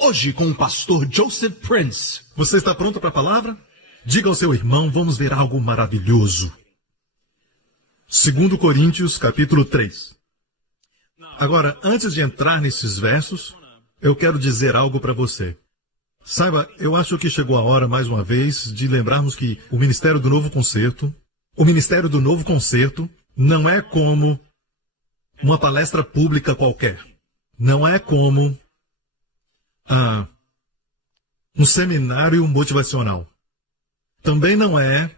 Hoje com o pastor Joseph Prince. Você está pronto para a palavra? Diga ao seu irmão, vamos ver algo maravilhoso. 2 Coríntios, capítulo 3. Agora, antes de entrar nesses versos, eu quero dizer algo para você. Saiba, eu acho que chegou a hora, mais uma vez, de lembrarmos que o Ministério do Novo Concerto não é como uma palestra pública qualquer. Não é como um seminário motivacional. Também não é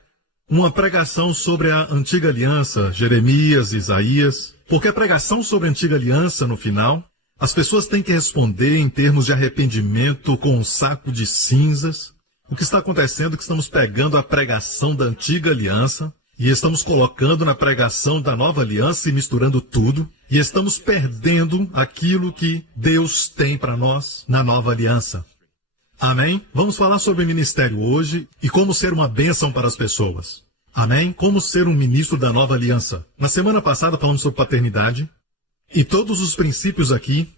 uma pregação sobre a Antiga Aliança, Jeremias, Isaías, porque a pregação sobre a Antiga Aliança, no final, as pessoas têm que responder em termos de arrependimento com um saco de cinzas. O que está acontecendo é que estamos pegando a pregação da Antiga Aliança e estamos colocando na pregação da Nova Aliança e misturando tudo, e estamos perdendo aquilo que Deus tem para nós na Nova Aliança. Amém? Vamos falar sobre ministério hoje e como ser uma bênção para as pessoas. Amém? Como ser um ministro da Nova Aliança. Na semana passada falamos sobre paternidade, e todos os princípios aqui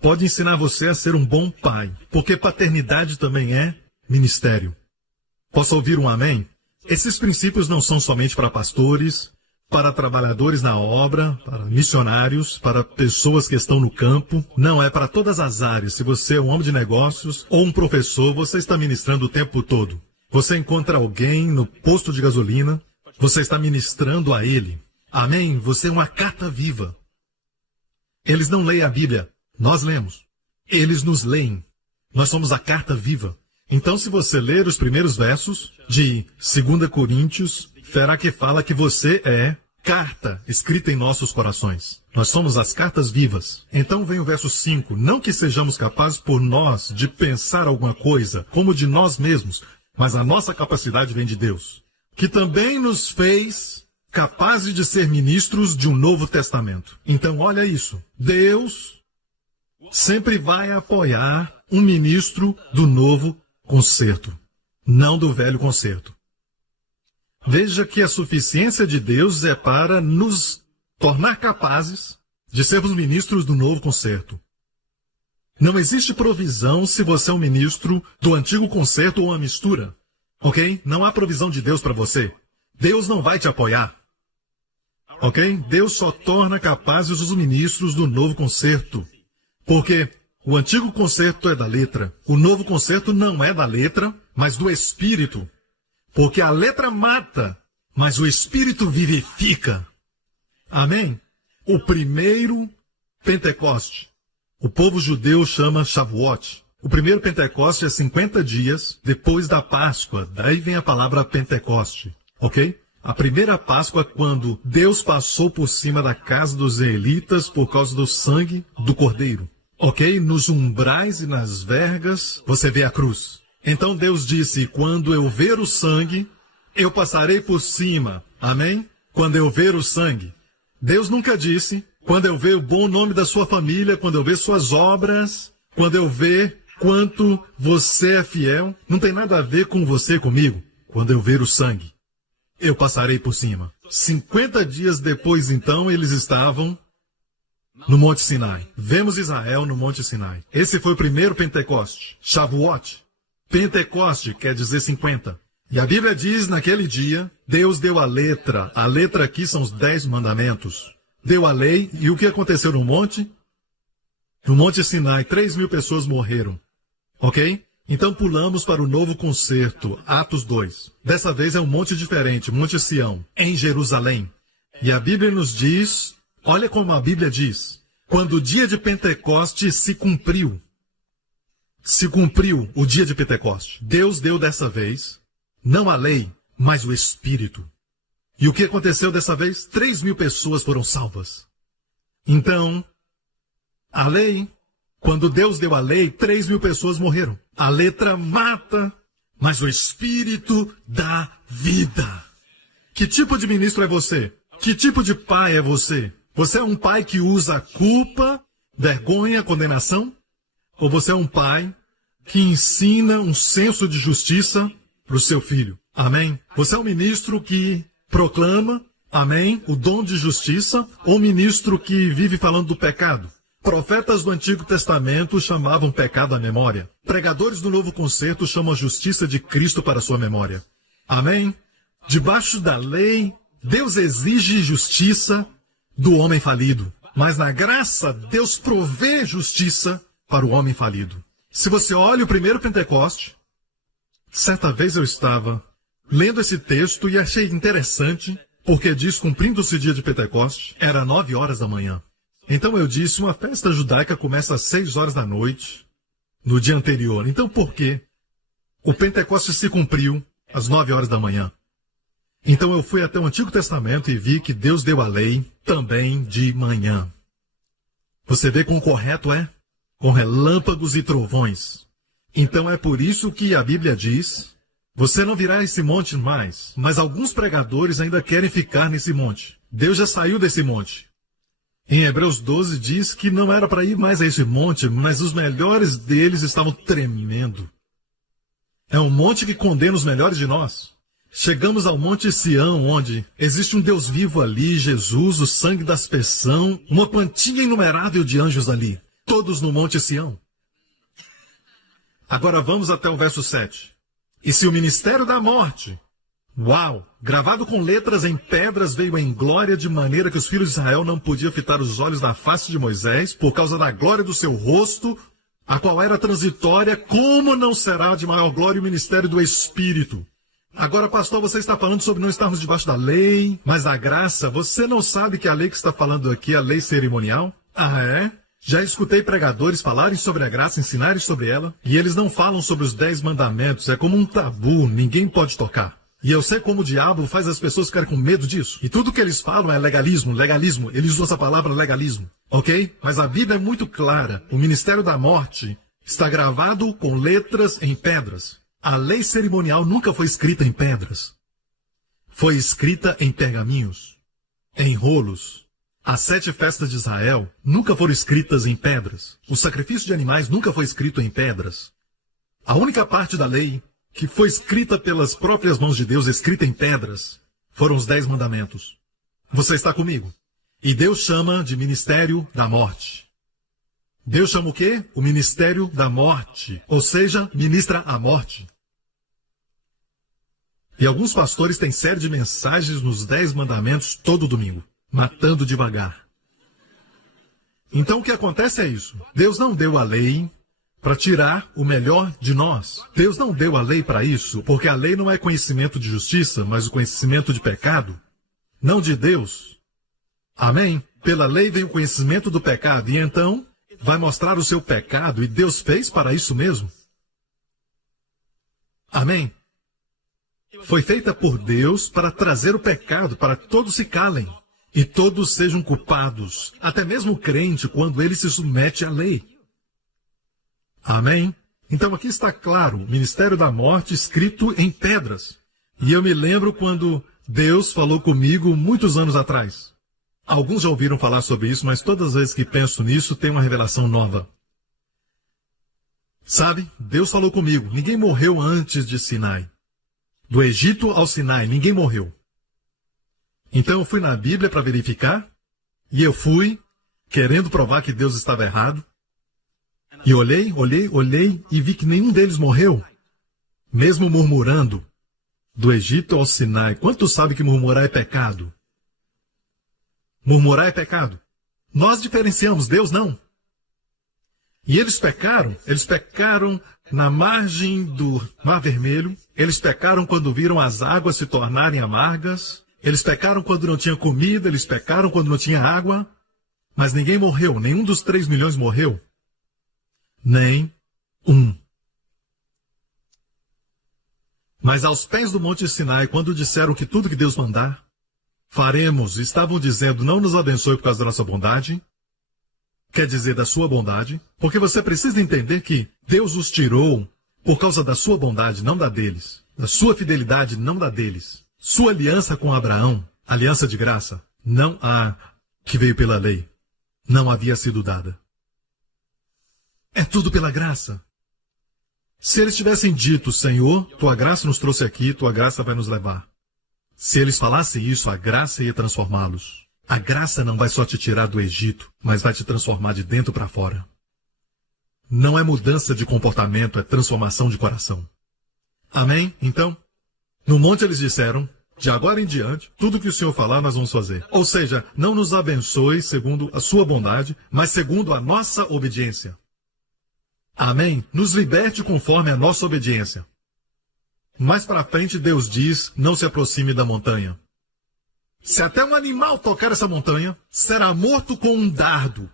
podem ensinar você a ser um bom pai, porque paternidade também é ministério. Posso ouvir um amém? Esses princípios não são somente para pastores, para trabalhadores na obra, para missionários, para pessoas que estão no campo. Não, é para todas as áreas. Se você é um homem de negócios ou um professor, você está ministrando o tempo todo. Você encontra alguém no posto de gasolina, você está ministrando a ele. Amém? Você é uma carta viva. Eles não leem a Bíblia, nós lemos. Eles nos leem. Nós somos a carta viva. Então, se você ler os primeiros versos de 2 Coríntios, verá que fala que você é carta escrita em nossos corações. Nós somos as cartas vivas. Então vem o verso 5. Não que sejamos capazes por nós de pensar alguma coisa, como de nós mesmos, mas a nossa capacidade vem de Deus, que também nos fez capazes de ser ministros de um novo testamento. Então, olha isso. Deus sempre vai apoiar um ministro do novo concerto, não do velho concerto. Veja que a suficiência de Deus é para nos tornar capazes de sermos ministros do novo concerto. Não existe provisão se você é um ministro do antigo concerto ou uma mistura. Ok? Não há provisão de Deus para você. Deus não vai te apoiar. Ok? Deus só torna capazes os ministros do novo concerto. Porque o antigo concerto é da letra. O novo concerto não é da letra, mas do Espírito. Porque a letra mata, mas o Espírito vivifica. Amém? O primeiro Pentecoste, o povo judeu chama Shavuot. O primeiro Pentecoste é 50 dias depois da Páscoa. Daí vem a palavra Pentecoste. Ok? A primeira Páscoa, quando Deus passou por cima da casa dos israelitas por causa do sangue do Cordeiro. Ok? Nos umbrais e nas vergas, você vê a cruz. Então Deus disse, quando eu ver o sangue, eu passarei por cima. Amém? Quando eu ver o sangue. Deus nunca disse, quando eu ver o bom nome da sua família, quando eu ver suas obras, quando eu ver quanto você é fiel. Não tem nada a ver com você e comigo. Quando eu ver o sangue, eu passarei por cima. 50 dias depois, então, eles estavam no Monte Sinai. Vemos Israel no Monte Sinai. Esse foi o primeiro Pentecoste. Shavuot. Pentecoste quer dizer 50. E a Bíblia diz, naquele dia, Deus deu a letra. A letra aqui são os 10 mandamentos. Deu a lei. E o que aconteceu no monte? No Monte Sinai, 3.000 pessoas morreram. Ok? Então pulamos para o novo concerto, Atos 2. Dessa vez é um monte diferente, Monte Sião, em Jerusalém. E a Bíblia nos diz, olha como a Bíblia diz, quando o dia de Pentecoste se cumpriu. Se cumpriu o dia de Pentecoste. Deus deu dessa vez, não a lei, mas o Espírito. E o que aconteceu dessa vez? 3.000 pessoas foram salvas. Então, a lei, quando Deus deu a lei, 3.000 pessoas morreram. A letra mata, mas o Espírito dá vida. Que tipo de ministro é você? Que tipo de pai é você? Você é um pai que usa culpa, vergonha, condenação? Ou você é um pai que ensina um senso de justiça para o seu filho? Amém? Você é um ministro que proclama, amém, o dom de justiça? Ou um ministro que vive falando do pecado? Profetas do Antigo Testamento chamavam pecado à memória. Pregadores do Novo Concerto chamam a justiça de Cristo para sua memória. Amém? Debaixo da lei, Deus exige justiça do homem falido. Mas na graça, Deus provê justiça para o homem falido. Se você olha o primeiro Pentecoste, certa vez eu estava lendo esse texto e achei interessante, porque diz, cumprindo-se o dia de Pentecoste, era 9 horas da manhã. Então eu disse, uma festa judaica começa às 6 horas da noite, no dia anterior. Então por que o Pentecoste se cumpriu às 9 horas da manhã? Então eu fui até o Antigo Testamento e vi que Deus deu a lei também de manhã. Você vê quão correto é? Com relâmpagos e trovões. Então é por isso que a Bíblia diz, você não virá a esse monte mais, mas alguns pregadores ainda querem ficar nesse monte. Deus já saiu desse monte. Em Hebreus 12 diz que não era para ir mais a esse monte, mas os melhores deles estavam tremendo. É um monte que condena os melhores de nós. Chegamos ao Monte Sião, onde existe um Deus vivo ali, Jesus, o sangue da aspersão, uma quantia inumerável de anjos ali, todos no Monte Sião. Agora vamos até o verso 7. E se o ministério da morte, gravado com letras em pedras, veio em glória, de maneira que os filhos de Israel não podiam fitar os olhos da face de Moisés, por causa da glória do seu rosto, a qual era transitória, como não será de maior glória o ministério do Espírito? Agora, pastor, você está falando sobre não estarmos debaixo da lei, mas a graça. Você não sabe que a lei que está falando aqui é a lei cerimonial? Ah, é? Já escutei pregadores falarem sobre a graça, ensinarem sobre ela, e eles não falam sobre os 10 mandamentos. É como um tabu, ninguém pode tocar. E eu sei como o diabo faz as pessoas ficarem com medo disso. E tudo que eles falam é legalismo, legalismo. Eles usam essa palavra legalismo, ok? Mas a Bíblia é muito clara. O ministério da morte está gravado com letras em pedras. A lei cerimonial nunca foi escrita em pedras. Foi escrita em pergaminhos, em rolos. As 7 festas de Israel nunca foram escritas em pedras. O sacrifício de animais nunca foi escrito em pedras. A única parte da lei que foi escrita pelas próprias mãos de Deus, escrita em pedras, foram os 10 mandamentos. Você está comigo? E Deus chama de ministério da morte. Deus chama o quê? O ministério da morte. Ou seja, ministra a morte. E alguns pastores têm série de mensagens nos 10 mandamentos todo domingo, matando devagar. Então o que acontece é isso. Deus não deu a lei para tirar o melhor de nós. Deus não deu a lei para isso, porque a lei não é conhecimento de justiça, mas o conhecimento de pecado, não de Deus. Amém? Pela lei vem o conhecimento do pecado, e então vai mostrar o seu pecado, e Deus fez para isso mesmo. Amém? Foi feita por Deus para trazer o pecado, para que todos se calem e todos sejam culpados, até mesmo o crente, quando ele se submete à lei. Amém? Então aqui está claro, o ministério da morte escrito em pedras. E eu me lembro quando Deus falou comigo muitos anos atrás. Alguns já ouviram falar sobre isso, mas todas as vezes que penso nisso, tem uma revelação nova. Sabe, Deus falou comigo, ninguém morreu antes de Sinai. Do Egito ao Sinai, ninguém morreu. Então eu fui na Bíblia para verificar, e eu fui, querendo provar que Deus estava errado, e olhei, e vi que nenhum deles morreu, mesmo murmurando, do Egito ao Sinai. Quantos sabem que murmurar é pecado? Murmurar é pecado. Nós diferenciamos, Deus não. E eles pecaram na margem do Mar Vermelho, eles pecaram quando viram as águas se tornarem amargas, eles pecaram quando não tinha comida, eles pecaram quando não tinha água, mas ninguém morreu, nenhum dos 3 milhões morreu. Nem um. Mas aos pés do Monte Sinai, quando disseram que tudo que Deus mandar, faremos, estavam dizendo, não nos abençoe por causa da nossa bondade, quer dizer, da sua bondade, porque você precisa entender que Deus os tirou por causa da sua bondade, não da deles, da sua fidelidade, não da deles. Sua aliança com Abraão, aliança de graça, não a que veio pela lei, não havia sido dada. É tudo pela graça. Se eles tivessem dito, Senhor, tua graça nos trouxe aqui, tua graça vai nos levar. Se eles falassem isso, a graça ia transformá-los. A graça não vai só te tirar do Egito, mas vai te transformar de dentro para fora. Não é mudança de comportamento, é transformação de coração. Amém? Então, no monte eles disseram, de agora em diante, tudo que o Senhor falar nós vamos fazer. Ou seja, não nos abençoe segundo a sua bondade, mas segundo a nossa obediência. Amém? Nos liberte conforme a nossa obediência. Mais para frente Deus diz, não se aproxime da montanha. Se até um animal tocar essa montanha, será morto com um dardo.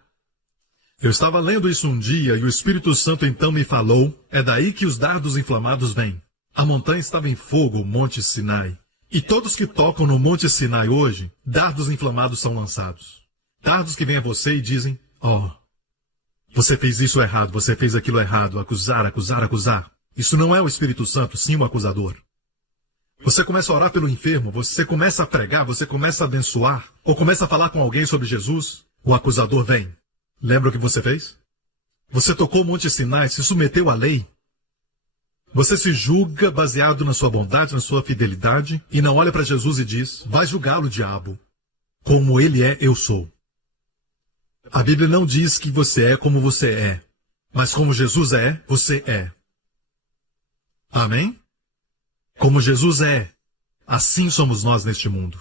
Eu estava lendo isso um dia e o Espírito Santo então me falou, é daí que os dardos inflamados vêm. A montanha estava em fogo, o Monte Sinai. E todos que tocam no Monte Sinai hoje, dardos inflamados são lançados. Dardos que vêm a você e dizem, você fez isso errado, você fez aquilo errado, acusar, acusar, acusar. Isso não é o Espírito Santo, sim o acusador. Você começa a orar pelo enfermo, você começa a pregar, você começa a abençoar, ou começa a falar com alguém sobre Jesus, o acusador vem. Lembra o que você fez? Você tocou o Monte Sinai, se submeteu à lei. Você se julga baseado na sua bondade, na sua fidelidade, e não olha para Jesus e diz, vai julgá-lo, diabo. Como ele é, eu sou. A Bíblia não diz que você é como você é, mas como Jesus é, você é. Amém? Como Jesus é, assim somos nós neste mundo.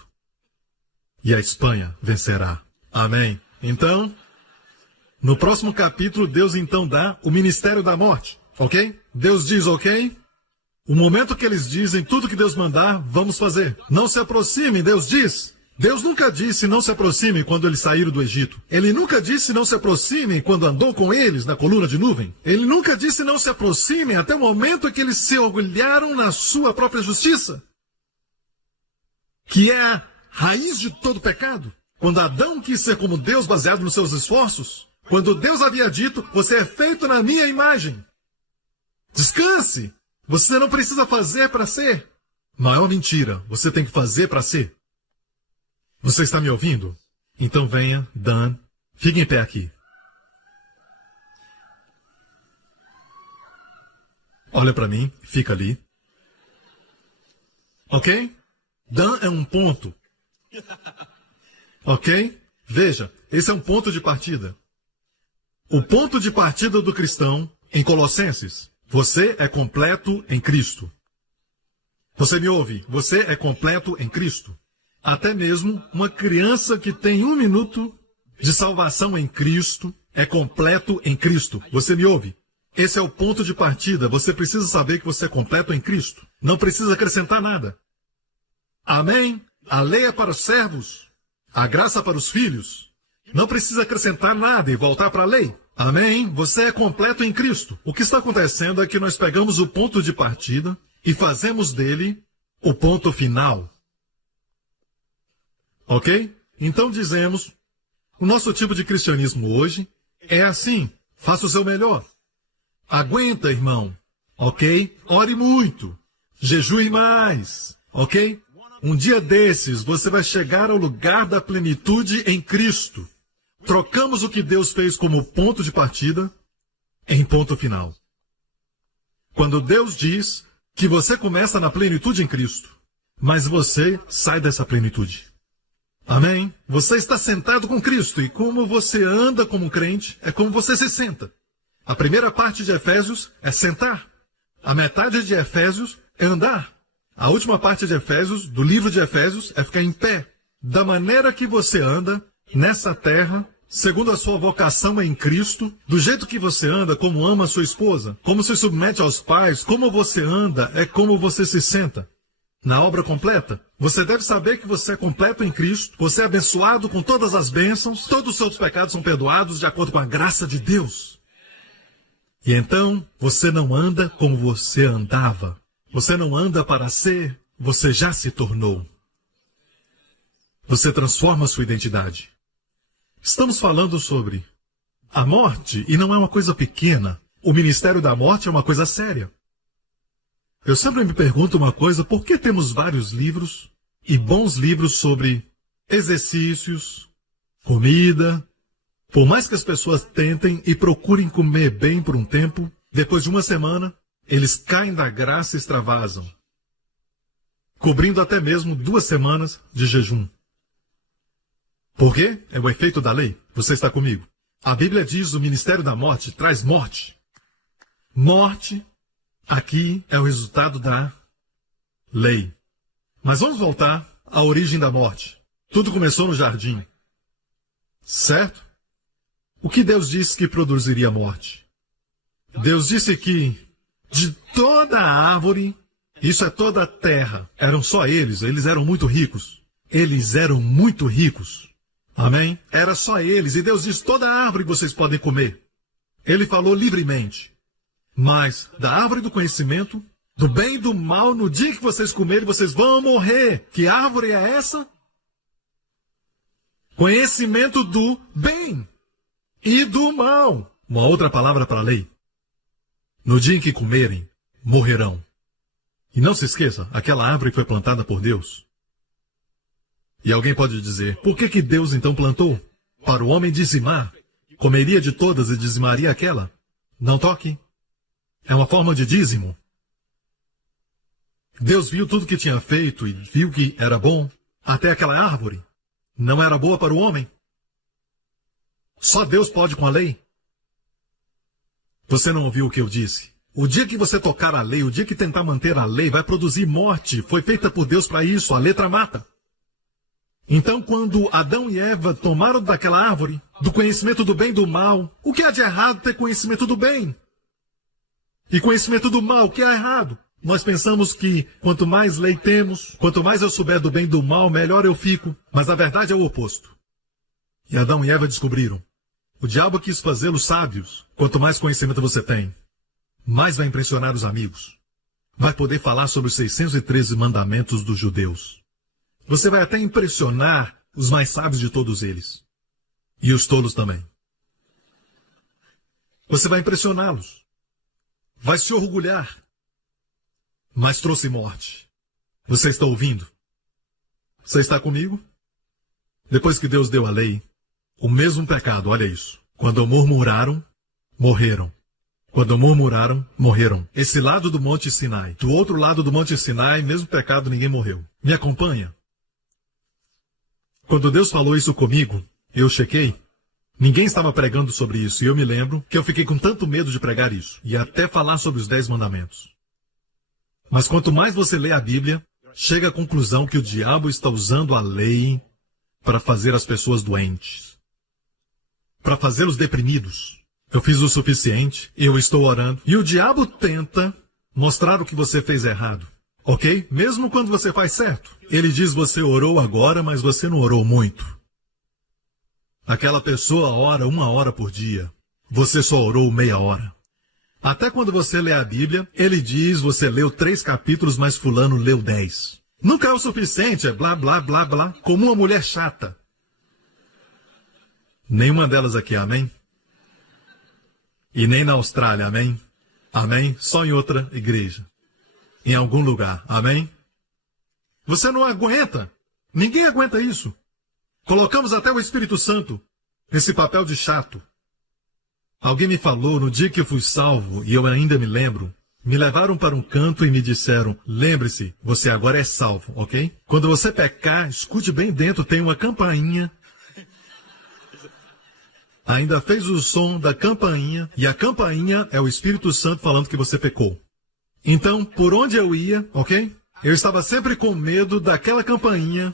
E a Espanha vencerá. Amém? Então, no próximo capítulo, Deus então dá o ministério da morte. Ok? Deus diz ok. O momento que eles dizem tudo que Deus mandar, vamos fazer. Não se aproximem, Deus diz. Deus nunca disse não se aproximem quando eles saíram do Egito. Ele nunca disse não se aproximem quando andou com eles na coluna de nuvem. Ele nunca disse não se aproximem até o momento em que eles se orgulharam na sua própria justiça. Que é a raiz de todo pecado. Quando Adão quis ser como Deus baseado nos seus esforços. Quando Deus havia dito, você é feito na minha imagem. Descanse. Você não precisa fazer para ser. Maior mentira. Você tem que fazer para ser. Você está me ouvindo? Então venha, Dan, fique em pé aqui. Olha para mim, fica ali. Ok? Dan é um ponto. Ok? Veja, esse é um ponto de partida. O ponto de partida do cristão em Colossenses. Você é completo em Cristo. Você me ouve? Você é completo em Cristo. Até mesmo uma criança que tem 1 minuto de salvação em Cristo é completo em Cristo. Você me ouve? Esse é o ponto de partida. Você precisa saber que você é completo em Cristo. Não precisa acrescentar nada. Amém? A lei é para os servos. A graça para os filhos. Não precisa acrescentar nada e voltar para a lei. Amém? Você é completo em Cristo. O que está acontecendo é que nós pegamos o ponto de partida e fazemos dele o ponto final. Ok? Então dizemos, o nosso tipo de cristianismo hoje é assim, faça o seu melhor. Aguenta, irmão. Ok? Ore muito. Jejue mais. Ok? Um dia desses você vai chegar ao lugar da plenitude em Cristo. Trocamos o que Deus fez como ponto de partida em ponto final. Quando Deus diz que você começa na plenitude em Cristo, mas você sai dessa plenitude. Amém? Você está sentado com Cristo e como você anda como crente é como você se senta. A primeira parte de Efésios é sentar. A metade de Efésios é andar. A última parte de Efésios, do livro de Efésios, é ficar em pé. Da maneira que você anda nessa terra, segundo a sua vocação em Cristo, do jeito que você anda, como ama a sua esposa, como se submete aos pais, como você anda, é como você se senta. Na obra completa, você deve saber que você é completo em Cristo, você é abençoado com todas as bênçãos, todos os seus pecados são perdoados de acordo com a graça de Deus. E então, você não anda como você andava. Você não anda para ser, você já se tornou. Você transforma a sua identidade. Estamos falando sobre a morte, e não é uma coisa pequena. O ministério da morte é uma coisa séria. Eu sempre me pergunto uma coisa, por que temos vários livros, e bons livros sobre exercícios, comida? Por mais que as pessoas tentem e procurem comer bem por um tempo, depois de uma semana, eles caem da graça e extravasam, cobrindo até mesmo 2 semanas de jejum. Por quê? É o efeito da lei. Você está comigo? A Bíblia diz: o ministério da morte traz morte. Morte, aqui, é o resultado da lei. Mas vamos voltar à origem da morte. Tudo começou no jardim. Certo? O que Deus disse que produziria morte? Deus disse que de toda a árvore, isso é toda a terra, eram só eles eram muito ricos. Eles eram muito ricos. Amém? Era só eles. E Deus disse: toda a árvore vocês podem comer. Ele falou livremente. Mas da árvore do conhecimento, do bem e do mal, no dia que vocês comerem, vocês vão morrer. Que árvore é essa? Conhecimento do bem e do mal. Uma outra palavra para a lei. No dia em que comerem, morrerão. E não se esqueça, aquela árvore foi plantada por Deus. E alguém pode dizer: por que Deus então plantou? Para o homem dizimar. Comeria de todas e dizimaria aquela. Não toque. É uma forma de dízimo. Deus viu tudo que tinha feito e viu que era bom. Até aquela árvore não era boa para o homem. Só Deus pode com a lei. Você não ouviu o que eu disse? O dia que você tocar a lei, o dia que tentar manter a lei, vai produzir morte. Foi feita por Deus para isso. A letra mata. Então, quando Adão e Eva tomaram daquela árvore, do conhecimento do bem e do mal, o que há de errado ter conhecimento do bem? E conhecimento do mal, o que há errado? Nós pensamos que quanto mais lei temos, quanto mais eu souber do bem e do mal, melhor eu fico. Mas a verdade é o oposto. E Adão e Eva descobriram. O diabo quis fazê-los sábios. Quanto mais conhecimento você tem, mais vai impressionar os amigos. Vai poder falar sobre os 613 mandamentos dos judeus. Você vai até impressionar os mais sábios de todos eles. E os tolos também. Você vai impressioná-los. Vai se orgulhar. Mas trouxe morte. Você está ouvindo? Você está comigo? Depois que Deus deu a lei, o mesmo pecado, olha isso. Quando murmuraram, morreram. Quando murmuraram, morreram. Esse lado do Monte Sinai. Do outro lado do Monte Sinai, mesmo pecado, ninguém morreu. Me acompanha? Quando Deus falou isso comigo, eu chequei. Ninguém estava pregando sobre isso. E eu me lembro que eu fiquei com tanto medo de pregar isso. E até falar sobre os 10 mandamentos. Mas quanto mais você lê a Bíblia, chega à conclusão que o diabo está usando a lei para fazer as pessoas doentes. Para fazê-los deprimidos. Eu fiz o suficiente, eu estou orando. E o diabo tenta mostrar o que você fez errado. Ok? Mesmo quando você faz certo. Ele diz: você orou agora, mas você não orou muito. Aquela pessoa ora 1 hora por dia. Você só orou meia hora. Até quando você lê a Bíblia, ele diz: você leu 3 capítulos, mas fulano leu 10. Nunca é o suficiente, é blá, blá, blá, blá. Como uma mulher chata. Nenhuma delas aqui, amém? E nem na Austrália, amém? Amém? Só em outra igreja. Em algum lugar, amém? Você não aguenta. Ninguém aguenta isso. Colocamos até o Espírito Santo nesse papel de chato. Alguém me falou no dia que eu fui salvo, e eu ainda me lembro, me levaram para um canto e me disseram: lembre-se, você agora é salvo, ok? Quando você pecar, escute bem dentro, tem uma campainha. Ainda fez o som da campainha, e a campainha é o Espírito Santo falando que você pecou. Então, por onde eu ia, ok? Eu estava sempre com medo daquela campainha,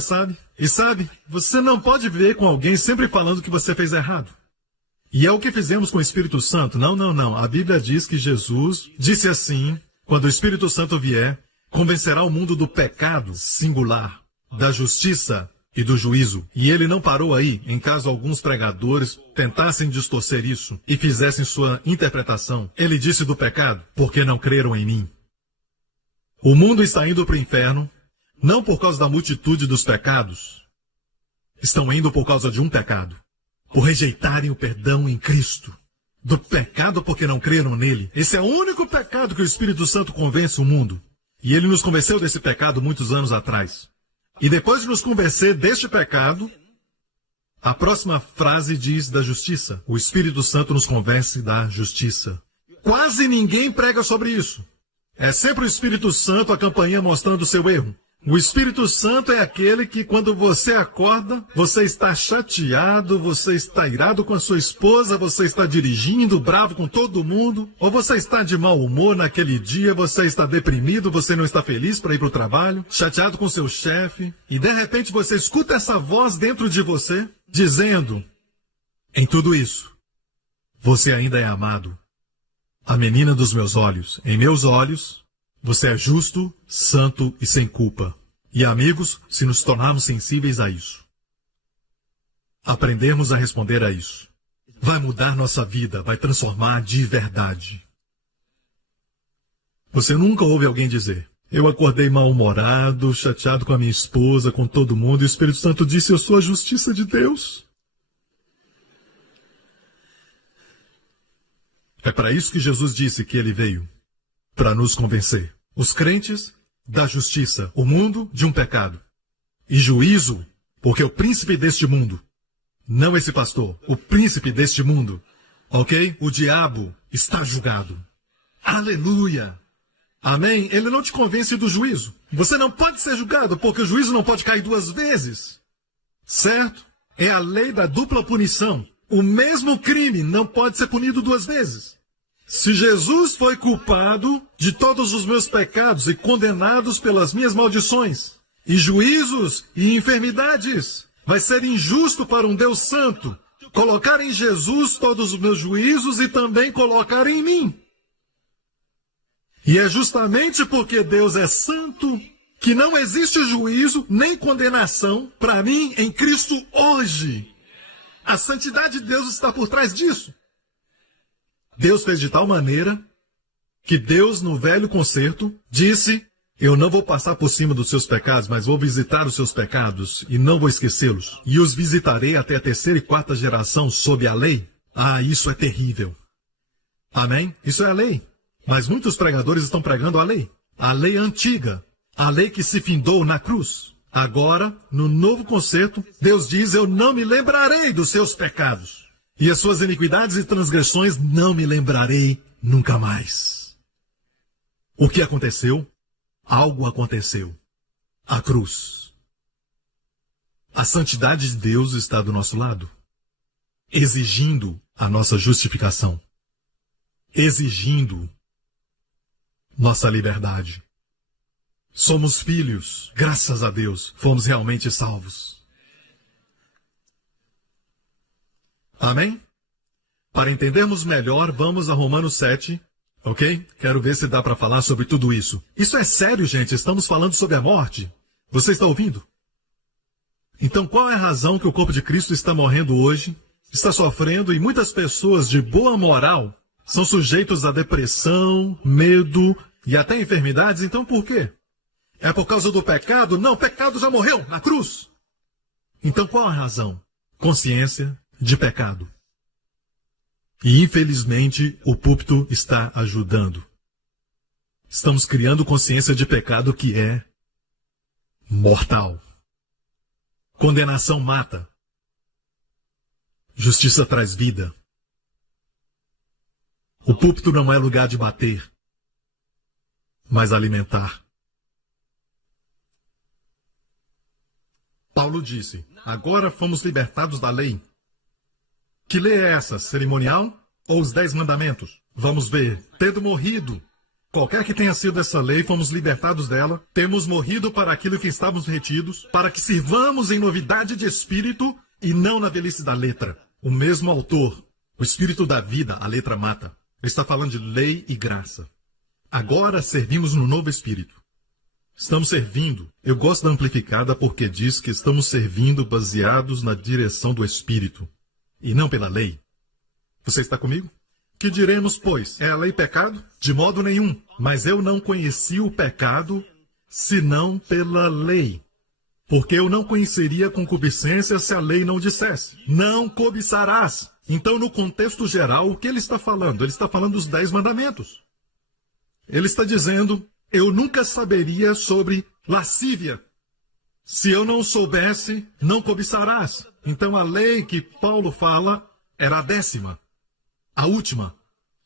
sabe? E sabe, você não pode viver com alguém sempre falando que você fez errado. E é o que fizemos com o Espírito Santo. Não. A Bíblia diz que Jesus disse assim: quando o Espírito Santo vier, convencerá o mundo do pecado singular, da justiça e do juízo. E ele não parou aí, em caso alguns pregadores tentassem distorcer isso e fizessem sua interpretação. Ele disse do pecado, porque não creram em mim. O mundo está indo para o inferno, não por causa da multitude dos pecados. Estão indo por causa de um pecado. Por rejeitarem o perdão em Cristo. Do pecado porque não creram nele. Esse é o único pecado que o Espírito Santo convence o mundo. E ele nos convenceu desse pecado muitos anos atrás. E depois de nos convencer deste pecado, a próxima frase diz da justiça. O Espírito Santo nos convence da justiça. Quase ninguém prega sobre isso. É sempre o Espírito Santo, a campainha mostrando o seu erro. O Espírito Santo é aquele que, quando você acorda, você está chateado, você está irado com a sua esposa, você está dirigindo, bravo com todo mundo, ou você está de mau humor naquele dia, você está deprimido, você não está feliz para ir para o trabalho, chateado com seu chefe, e de repente você escuta essa voz dentro de você, dizendo, em tudo isso, você ainda é amado. A menina dos meus olhos, em meus olhos, você é justo, santo e sem culpa. E amigos, se nos tornarmos sensíveis a isso, aprendermos a responder a isso, vai mudar nossa vida, vai transformar de verdade. Você nunca ouve alguém dizer, eu acordei mal-humorado, chateado com a minha esposa, com todo mundo, e o Espírito Santo disse, eu sou a justiça de Deus. É para isso que Jesus disse que ele veio. Para nos convencer. Os crentes da justiça, o mundo de um pecado. E juízo, porque o príncipe deste mundo, não esse pastor, o príncipe deste mundo, ok? O diabo está julgado. Aleluia! Amém? Ele não te convence do juízo. Você não pode ser julgado, porque o juízo não pode cair duas vezes. Certo? É a lei da dupla punição. O mesmo crime não pode ser punido duas vezes. Se Jesus foi culpado de todos os meus pecados e condenados pelas minhas maldições, e juízos e enfermidades, vai ser injusto para um Deus santo colocar em Jesus todos os meus juízos e também colocar em mim. E é justamente porque Deus é santo que não existe juízo nem condenação para mim em Cristo hoje. A santidade de Deus está por trás disso. Deus fez de tal maneira que Deus, no velho concerto, disse, eu não vou passar por cima dos seus pecados, mas vou visitar os seus pecados e não vou esquecê-los. E os visitarei até a terceira e quarta geração sob a lei. Ah, isso é terrível. Amém? Isso é a lei. Mas muitos pregadores estão pregando a lei antiga, a lei que se findou na cruz. Agora, no novo concerto, Deus diz, eu não me lembrarei dos seus pecados. E as suas iniquidades e transgressões não me lembrarei nunca mais. O que aconteceu? Algo aconteceu. A cruz. A santidade de Deus está do nosso lado, exigindo a nossa justificação, exigindo nossa liberdade. Somos filhos, graças a Deus, fomos realmente salvos. Amém? Para entendermos melhor, vamos a Romanos 7, ok? Quero ver se dá para falar sobre tudo isso. Isso é sério, gente, estamos falando sobre a morte. Você está ouvindo? Então, qual é a razão que o corpo de Cristo está morrendo hoje, está sofrendo, e muitas pessoas de boa moral são sujeitos a depressão, medo e até enfermidades? Então, por quê? É por causa do pecado? Não, o pecado já morreu na cruz. Então, qual a razão? Consciência de pecado. E, infelizmente, o púlpito está ajudando. Estamos criando consciência de pecado que é mortal. Condenação mata. Justiça traz vida. O púlpito não é lugar de bater, mas alimentar. Paulo disse, agora fomos libertados da lei. Que lei é essa? Cerimonial ou os 10 mandamentos? Vamos ver. Tendo morrido, qualquer que tenha sido essa lei, fomos libertados dela. Temos morrido para aquilo que estávamos retidos, para que sirvamos em novidade de espírito e não na velhice da letra. O mesmo autor, o espírito da vida, a letra mata. Ele está falando de lei e graça. Agora servimos no novo espírito. Estamos servindo. Eu gosto da amplificada porque diz que estamos servindo baseados na direção do espírito. E não pela lei. Você está comigo? Que diremos, pois? É a lei pecado? De modo nenhum. Mas eu não conheci o pecado, senão pela lei. Porque eu não conheceria a concupiscência se a lei não dissesse. Não cobiçarás. Então, no contexto geral, o que ele está falando? Ele está falando dos 10 mandamentos. Ele está dizendo, eu nunca saberia sobre lascívia. Se eu não soubesse, não cobiçarás. Então a lei que Paulo fala era a 10ª, a última.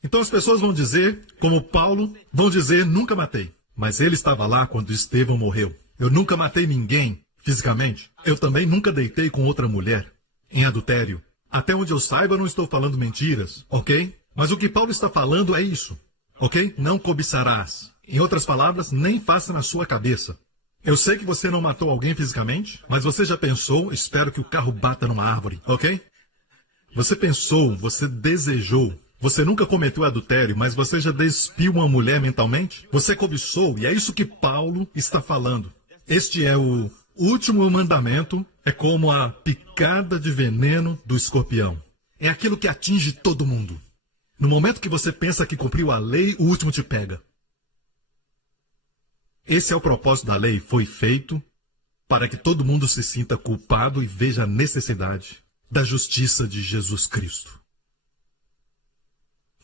Então as pessoas vão dizer, como Paulo, vão dizer, nunca matei. Mas ele estava lá quando Estevão morreu. Eu nunca matei ninguém fisicamente. Eu também nunca deitei com outra mulher em adultério. Até onde eu saiba, eu não estou falando mentiras, ok? Mas o que Paulo está falando é isso, ok? Não cobiçarás. Em outras palavras, nem faça na sua cabeça. Eu sei que você não matou alguém fisicamente, mas você já pensou, espero que o carro bata numa árvore, ok? Você pensou, você desejou. Você nunca cometeu adultério, mas você já despiu uma mulher mentalmente? Você cobiçou, e é isso que Paulo está falando. Este é o último mandamento, é como a picada de veneno do escorpião. É aquilo que atinge todo mundo. No momento que você pensa que cumpriu a lei, o último te pega. Esse é o propósito da lei, foi feito para que todo mundo se sinta culpado e veja a necessidade da justiça de Jesus Cristo.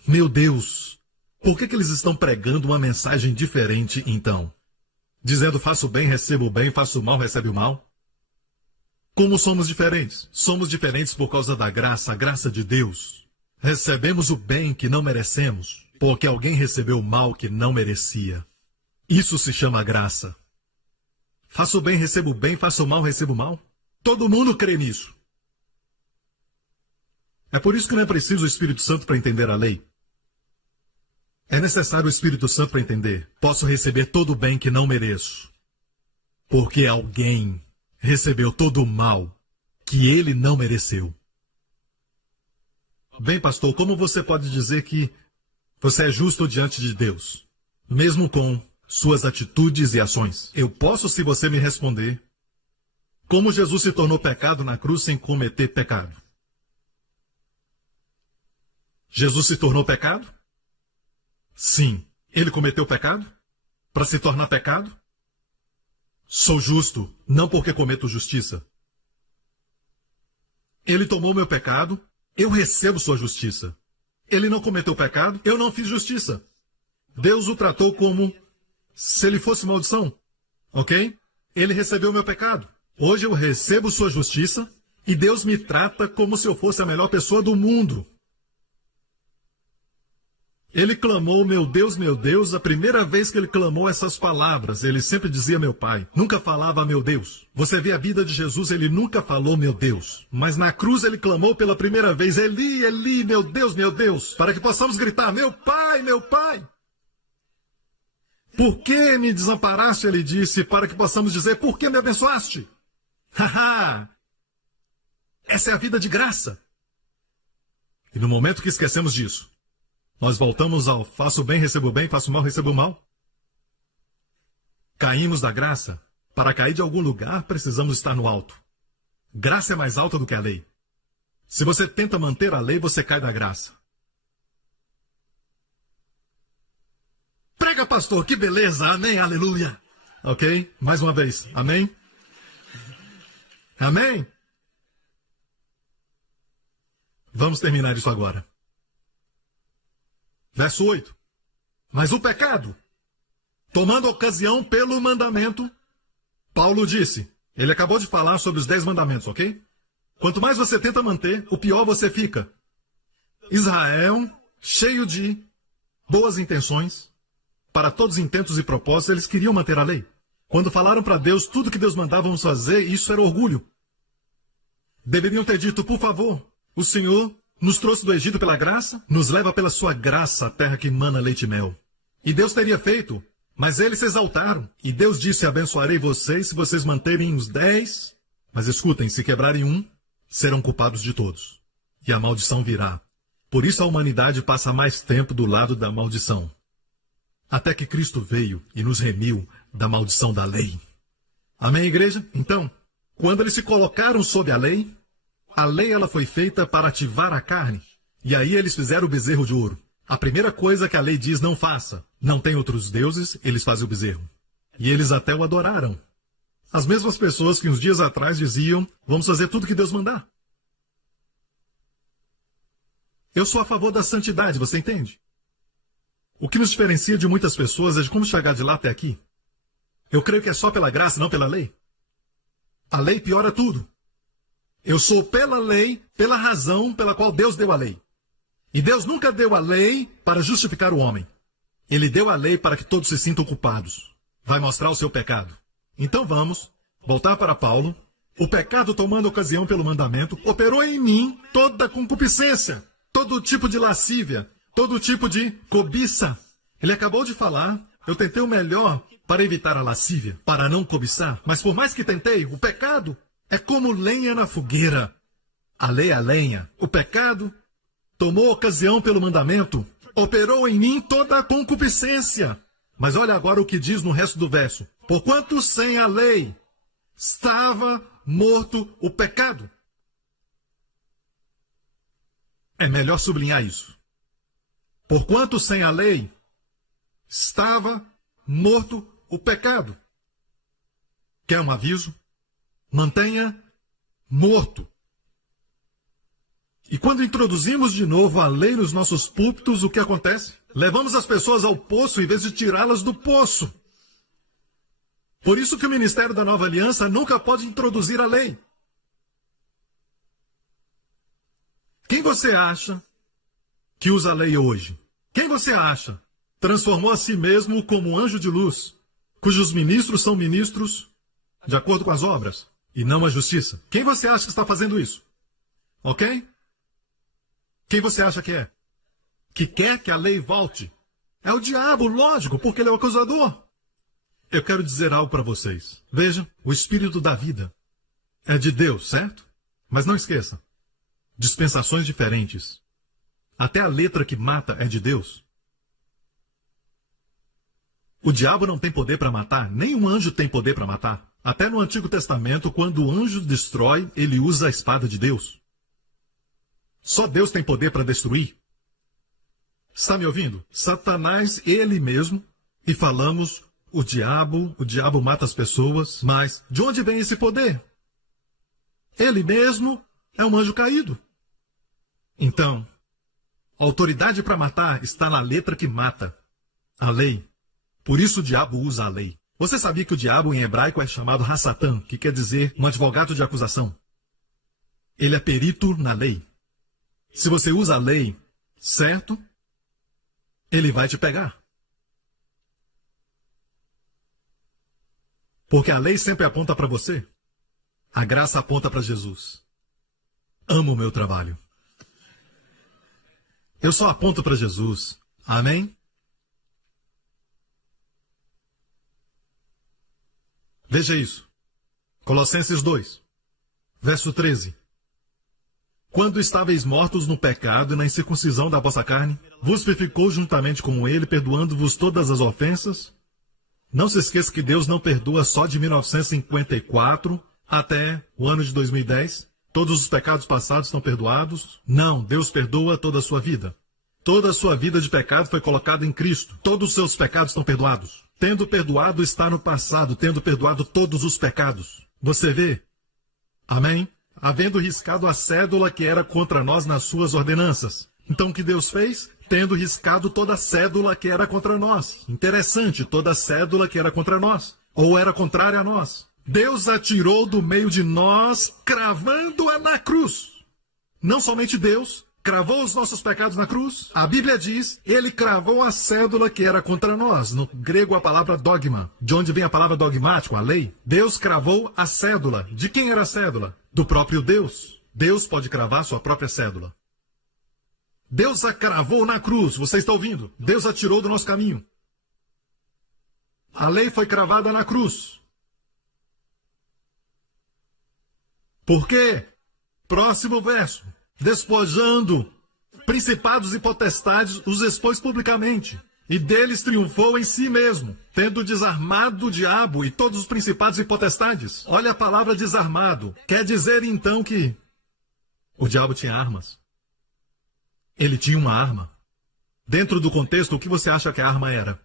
Meu Deus, por que eles estão pregando uma mensagem diferente então? Dizendo faço o bem, recebo o bem, faço o mal, recebe o mal? Como somos diferentes? Somos diferentes por causa da graça, a graça de Deus. Recebemos o bem que não merecemos, porque alguém recebeu o mal que não merecia. Isso se chama graça. Faço o bem, recebo o bem, faço o mal, recebo o mal. Todo mundo crê nisso. É por isso que não é preciso o Espírito Santo para entender a lei. É necessário o Espírito Santo para entender. Posso receber todo o bem que não mereço, porque alguém recebeu todo o mal que ele não mereceu. Bem, pastor, como você pode dizer que você é justo diante de Deus, mesmo com suas atitudes e ações? Eu posso se você me responder como Jesus se tornou pecado na cruz sem cometer pecado. Jesus se tornou pecado? Sim. Ele cometeu pecado? Para se tornar pecado? Sou justo, não porque cometo justiça. Ele tomou meu pecado, eu recebo sua justiça. Ele não cometeu pecado, eu não fiz justiça. Deus o tratou como se ele fosse maldição, ok? Ele recebeu meu pecado. Hoje eu recebo sua justiça e Deus me trata como se eu fosse a melhor pessoa do mundo. Ele clamou, meu Deus, a primeira vez que ele clamou essas palavras, ele sempre dizia meu pai, nunca falava meu Deus. Você vê a vida de Jesus, ele nunca falou meu Deus. Mas na cruz ele clamou pela primeira vez, Eli, Eli, meu Deus, para que possamos gritar, meu Pai, meu Pai. Por que me desamparaste, ele disse, para que possamos dizer, por que me abençoaste? Haha! Essa é a vida de graça. E no momento que esquecemos disso, nós voltamos ao faço bem, recebo bem, faço mal, recebo mal. Caímos da graça. Para cair de algum lugar, precisamos estar no alto. Graça é mais alta do que a lei. Se você tenta manter a lei, você cai da graça. Prega, pastor, que beleza, amém, aleluia. Ok? Mais uma vez, amém? Amém? Vamos terminar isso agora. Verso 8. Mas o pecado, tomando ocasião pelo mandamento, Paulo disse, ele acabou de falar sobre os 10 mandamentos, ok? Quanto mais você tenta manter, o pior você fica. Israel, cheio de boas intenções, para todos os intentos e propósitos, eles queriam manter a lei. Quando falaram para Deus tudo que Deus mandava vamos fazer, isso era orgulho. Deveriam ter dito, por favor, o Senhor nos trouxe do Egito pela graça, nos leva pela sua graça à terra que mana leite e mel. E Deus teria feito, mas eles se exaltaram. E Deus disse, abençoarei vocês se vocês manterem os 10. Mas escutem, se quebrarem um, serão culpados de todos. E a maldição virá. Por isso a humanidade passa mais tempo do lado da maldição. Até que Cristo veio e nos remiu da maldição da lei. Amém, igreja? Então, quando eles se colocaram sob a lei ela foi feita para ativar a carne. E aí eles fizeram o bezerro de ouro. A primeira coisa que a lei diz não faça. Não tem outros deuses, eles fazem o bezerro. E eles até o adoraram. As mesmas pessoas que uns dias atrás diziam, vamos fazer tudo que Deus mandar. Eu sou a favor da santidade, você entende? O que nos diferencia de muitas pessoas é de como chegar de lá até aqui. Eu creio que é só pela graça, não pela lei. A lei piora tudo. Eu sou pela lei, pela razão pela qual Deus deu a lei. E Deus nunca deu a lei para justificar o homem. Ele deu a lei para que todos se sintam culpados. Vai mostrar o seu pecado. Então vamos voltar para Paulo. O pecado, tomando ocasião pelo mandamento, operou em mim toda concupiscência, todo tipo de lascívia, todo tipo de cobiça. Ele acabou de falar, eu tentei o melhor para evitar a lascívia, para não cobiçar, mas por mais que tentei, o pecado é como lenha na fogueira. A lei é a lenha. O pecado tomou ocasião pelo mandamento, operou em mim toda a concupiscência. Mas olha agora o que diz no resto do verso. Porquanto sem a lei estava morto o pecado. É melhor sublinhar isso. Porquanto sem a lei estava morto o pecado. Quer um aviso? Mantenha morto. E quando introduzimos de novo a lei nos nossos púlpitos, o que acontece? Levamos as pessoas ao poço em vez de tirá-las do poço. Por isso que o ministério da Nova Aliança nunca pode introduzir a lei. Quem você acha que usa a lei hoje? Quem você acha transformou a si mesmo como anjo de luz, cujos ministros são ministros de acordo com as obras e não a justiça? Quem você acha que está fazendo isso? Ok? Quem você acha que é? Que quer que a lei volte? É o diabo, lógico, porque ele é o acusador. Eu quero dizer algo para vocês. Vejam, o espírito da vida é de Deus, certo? Mas não esqueça, dispensações diferentes. Até a letra que mata é de Deus. O diabo não tem poder para matar, nem um anjo tem poder para matar. Até no Antigo Testamento, quando o anjo destrói, ele usa a espada de Deus. Só Deus tem poder para destruir. Está me ouvindo? Satanás, ele mesmo, e falamos, o diabo mata as pessoas, mas de onde vem esse poder? Ele mesmo é um anjo caído. Então, a autoridade para matar está na letra que mata, a lei. Por isso o diabo usa a lei. Você sabia que o diabo em hebraico é chamado Hassatan, que quer dizer um advogado de acusação? Ele é perito na lei. Se você usa a lei certo, ele vai te pegar. Porque a lei sempre aponta para você. A graça aponta para Jesus. Amo o meu trabalho. Eu só aponto para Jesus. Amém? Veja isso. Colossenses 2, verso 13. Quando estáveis mortos no pecado e na incircuncisão da vossa carne, vos vivificou juntamente com ele, perdoando-vos todas as ofensas. Não se esqueça que Deus não perdoa só de 1954 até o ano de 2010. Todos os pecados passados estão perdoados. Não, Deus perdoa toda a sua vida. Toda a sua vida de pecado foi colocada em Cristo. Todos os seus pecados estão perdoados. Tendo perdoado está no passado, tendo perdoado todos os pecados. Você vê? Amém? Havendo riscado a cédula que era contra nós nas suas ordenanças. Então o que Deus fez? Tendo riscado toda a cédula que era contra nós. Interessante, toda a cédula que era contra nós. Ou era contrária a nós. Deus a tirou do meio de nós, cravando-a na cruz. Não somente Deus cravou os nossos pecados na cruz. A Bíblia diz, ele cravou a cédula que era contra nós. No grego a palavra dogma. De onde vem a palavra dogmático, a lei? Deus cravou a cédula. De quem era a cédula? Do próprio Deus. Deus pode cravar sua própria cédula. Deus a cravou na cruz. Você está ouvindo? Deus a tirou do nosso caminho. A lei foi cravada na cruz. Por quê? Próximo verso. Despojando principados e potestades, os expôs publicamente. E deles triunfou em si mesmo, tendo desarmado o diabo e todos os principados e potestades. Olha a palavra desarmado. Quer dizer então que o diabo tinha armas. Ele tinha uma arma. Dentro do contexto, o que você acha que a arma era?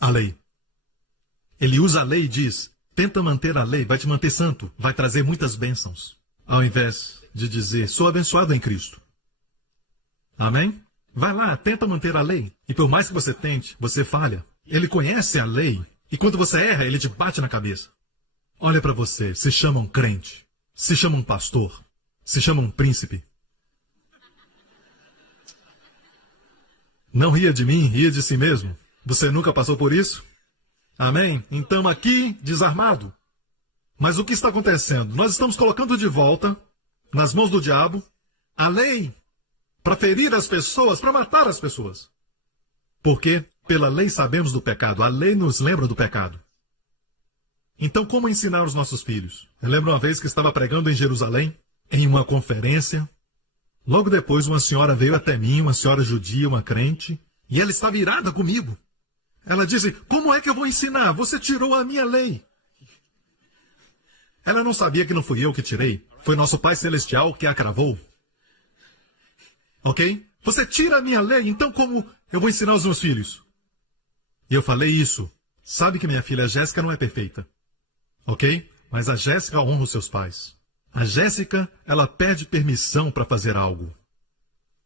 A lei. Ele usa a lei e diz, tenta manter a lei, vai te manter santo, vai trazer muitas bênçãos. Ao invés de dizer, sou abençoado em Cristo. Amém? Vai lá, tenta manter a lei. E por mais que você tente, você falha. Ele conhece a lei. E quando você erra, ele te bate na cabeça. Olha para você, se chama um crente. Se chama um pastor. Se chama um príncipe. Não ria de mim, ria de si mesmo. Você nunca passou por isso? Amém? Então aqui, desarmado. Mas o que está acontecendo? Nós estamos colocando de volta, nas mãos do diabo, a lei para ferir as pessoas, para matar as pessoas. Porque pela lei sabemos do pecado, a lei nos lembra do pecado. Então como ensinar os nossos filhos? Eu lembro uma vez que estava pregando em Jerusalém, em uma conferência. Logo depois uma senhora veio até mim, uma senhora judia, uma crente, e ela estava irada comigo. Ela disse, como é que eu vou ensinar? Você tirou a minha lei. Ela não sabia que não fui eu que tirei. Foi nosso Pai Celestial que a cravou. Ok? Você tira a minha lei, então como eu vou ensinar os meus filhos? E eu falei isso. Sabe que minha filha Jéssica não é perfeita. Ok? Mas a Jéssica honra os seus pais. A Jéssica, ela pede permissão para fazer algo.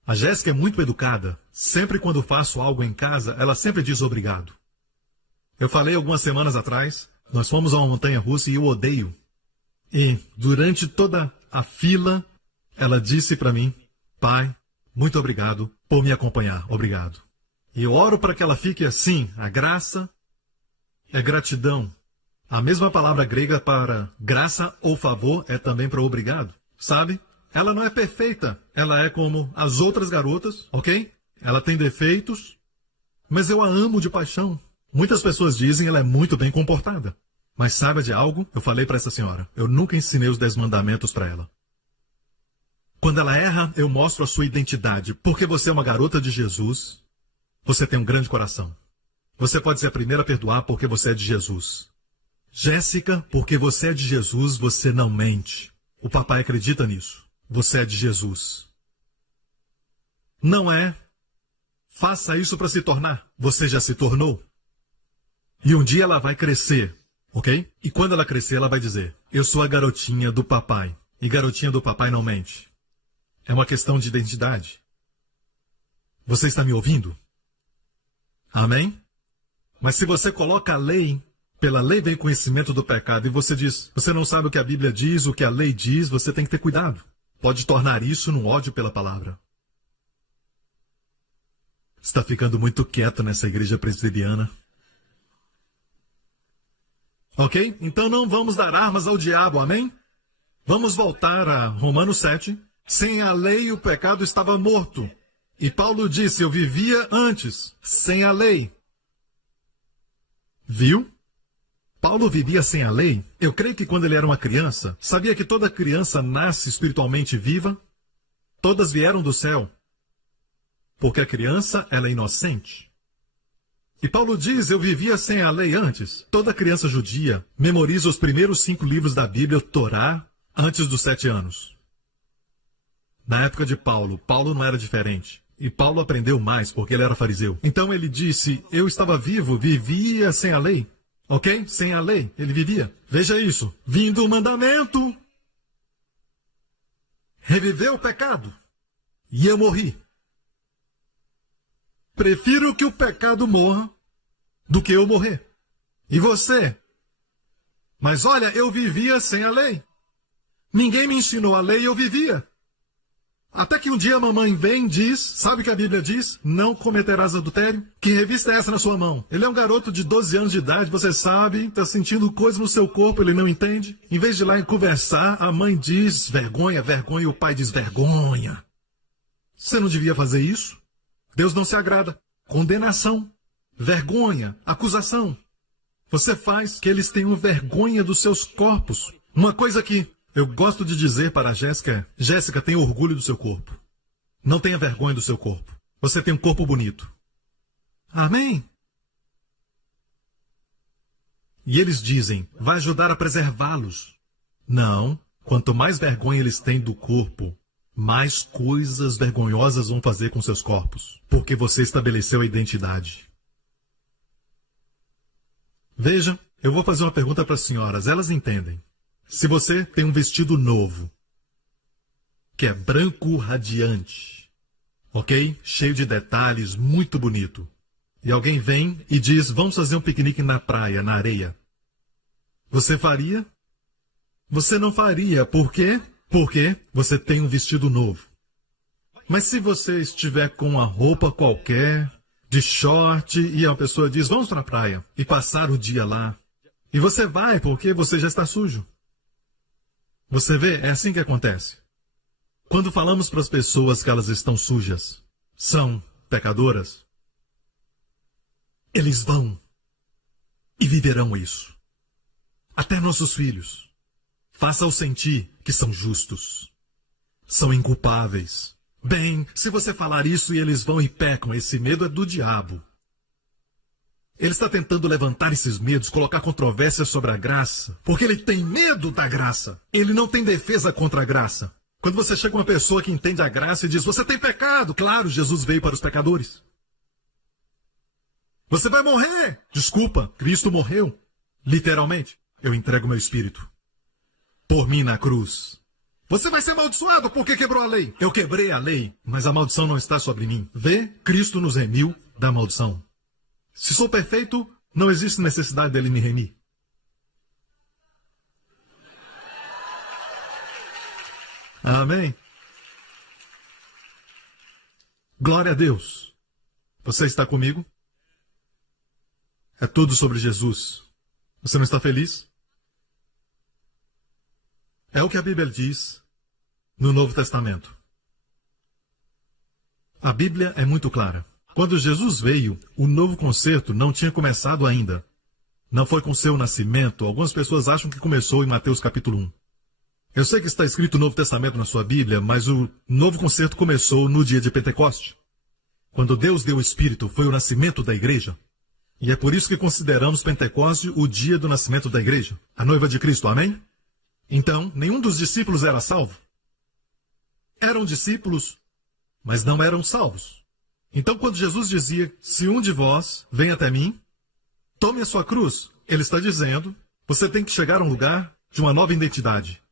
A Jéssica é muito educada. Sempre quando faço algo em casa, ela sempre diz obrigado. Eu falei algumas semanas atrás, nós fomos a uma montanha-russa e eu odeio. E durante toda a fila, ela disse para mim, pai, muito obrigado por me acompanhar, obrigado. E eu oro para que ela fique assim, a graça é gratidão. A mesma palavra grega para graça ou favor é também para obrigado, sabe? Ela não é perfeita, ela é como as outras garotas, ok? Ela tem defeitos, mas eu a amo de paixão. Muitas pessoas dizem que ela é muito bem comportada. Mas saiba de algo, eu falei para essa senhora, eu nunca ensinei os 10 mandamentos para ela. Quando ela erra, eu mostro a sua identidade. Porque você é uma garota de Jesus, você tem um grande coração. Você pode ser a primeira a perdoar porque você é de Jesus. Jéssica, porque você é de Jesus, você não mente. O papai acredita nisso. Você é de Jesus. Não é. Faça isso para se tornar. Você já se tornou. E um dia ela vai crescer, ok? E quando ela crescer, ela vai dizer, eu sou a garotinha do papai. E garotinha do papai não mente. É uma questão de identidade. Você está me ouvindo? Amém? Mas se você coloca a lei, pela lei vem conhecimento do pecado, e você diz, você não sabe o que a Bíblia diz, o que a lei diz, você tem que ter cuidado. Pode tornar isso num ódio pela palavra. Está ficando muito quieto nessa igreja presbiteriana. Ok? Então não vamos dar armas ao diabo, amém? Vamos voltar a Romanos 7. Sem a lei o pecado estava morto. E Paulo disse, eu vivia antes, sem a lei. Viu? Paulo vivia sem a lei. Eu creio que quando ele era uma criança, sabia que toda criança nasce espiritualmente viva? Todas vieram do céu. Porque a criança, ela é inocente. E Paulo diz, eu vivia sem a lei antes. Toda criança judia memoriza os primeiros 5 livros da Bíblia, Torá, antes dos 7 anos. Na época de Paulo, Paulo não era diferente. E Paulo aprendeu mais porque ele era fariseu. Então ele disse, eu estava vivo, vivia sem a lei. Ok? Sem a lei, ele vivia. Veja isso. Vindo o mandamento, reviveu o pecado. E eu morri. Prefiro que o pecado morra do que eu morrer. E você? Mas olha, eu vivia sem a lei. Ninguém me ensinou a lei e eu vivia. Até que um dia a mamãe vem e diz, sabe o que a Bíblia diz? Não cometerás adultério. Que revista é essa na sua mão? Ele é um garoto de 12 anos de idade, você sabe, está sentindo coisa no seu corpo, ele não entende. Em vez de ir lá e conversar, a mãe diz vergonha, vergonha, e o pai diz vergonha. Você não devia fazer isso? Deus não se agrada. Condenação, vergonha, acusação. Você faz que eles tenham vergonha dos seus corpos. Uma coisa que eu gosto de dizer para a Jéssica é, Jéssica, tenha orgulho do seu corpo. Não tenha vergonha do seu corpo. Você tem um corpo bonito. Amém? E eles dizem, vai ajudar a preservá-los. Não, quanto mais vergonha eles têm do corpo, mais coisas vergonhosas vão fazer com seus corpos. Porque você estabeleceu a identidade. Veja, eu vou fazer uma pergunta para as senhoras, elas entendem. Se você tem um vestido novo, que é branco radiante, ok? Cheio de detalhes, muito bonito. E alguém vem e diz, vamos fazer um piquenique na praia, na areia. Você faria? Você não faria. Por quê? Porque você tem um vestido novo. Mas se você estiver com uma roupa qualquer, de short e a pessoa diz, vamos para a praia e passar o dia lá. E você vai porque você já está sujo. Você vê, é assim que acontece. Quando falamos para as pessoas que elas estão sujas, são pecadoras, eles vão e viverão isso. Até nossos filhos. Faça-os sentir que são justos. São inculpáveis. Bem, se você falar isso e eles vão e pecam, esse medo é do diabo. Ele está tentando levantar esses medos, colocar controvérsia sobre a graça, porque ele tem medo da graça. Ele não tem defesa contra a graça. Quando você chega a uma pessoa que entende a graça e diz, você tem pecado, claro, Jesus veio para os pecadores. Você vai morrer. Desculpa, Cristo morreu. Literalmente, eu entrego meu espírito. Por mim na cruz. Você vai ser amaldiçoado porque quebrou a lei. Eu quebrei a lei, mas a maldição não está sobre mim. Vê, Cristo nos remiu da maldição. Se sou perfeito, não existe necessidade dele me remir. Amém? Glória a Deus. Você está comigo? É tudo sobre Jesus. Você não está feliz? É o que a Bíblia diz no Novo Testamento. A Bíblia é muito clara. Quando Jesus veio, o novo concerto não tinha começado ainda. Não foi com seu nascimento. Algumas pessoas acham que começou em Mateus capítulo 1. Eu sei que está escrito o Novo Testamento na sua Bíblia, mas o novo concerto começou no dia de Pentecoste. Quando Deus deu o Espírito, foi o nascimento da igreja. E é por isso que consideramos Pentecoste o dia do nascimento da igreja, a noiva de Cristo, amém? Então, nenhum dos discípulos era salvo. Eram discípulos, mas não eram salvos. Então, quando Jesus dizia, se um de vós vem até mim, tome a sua cruz, ele está dizendo, você tem que chegar a um lugar de uma nova identidade.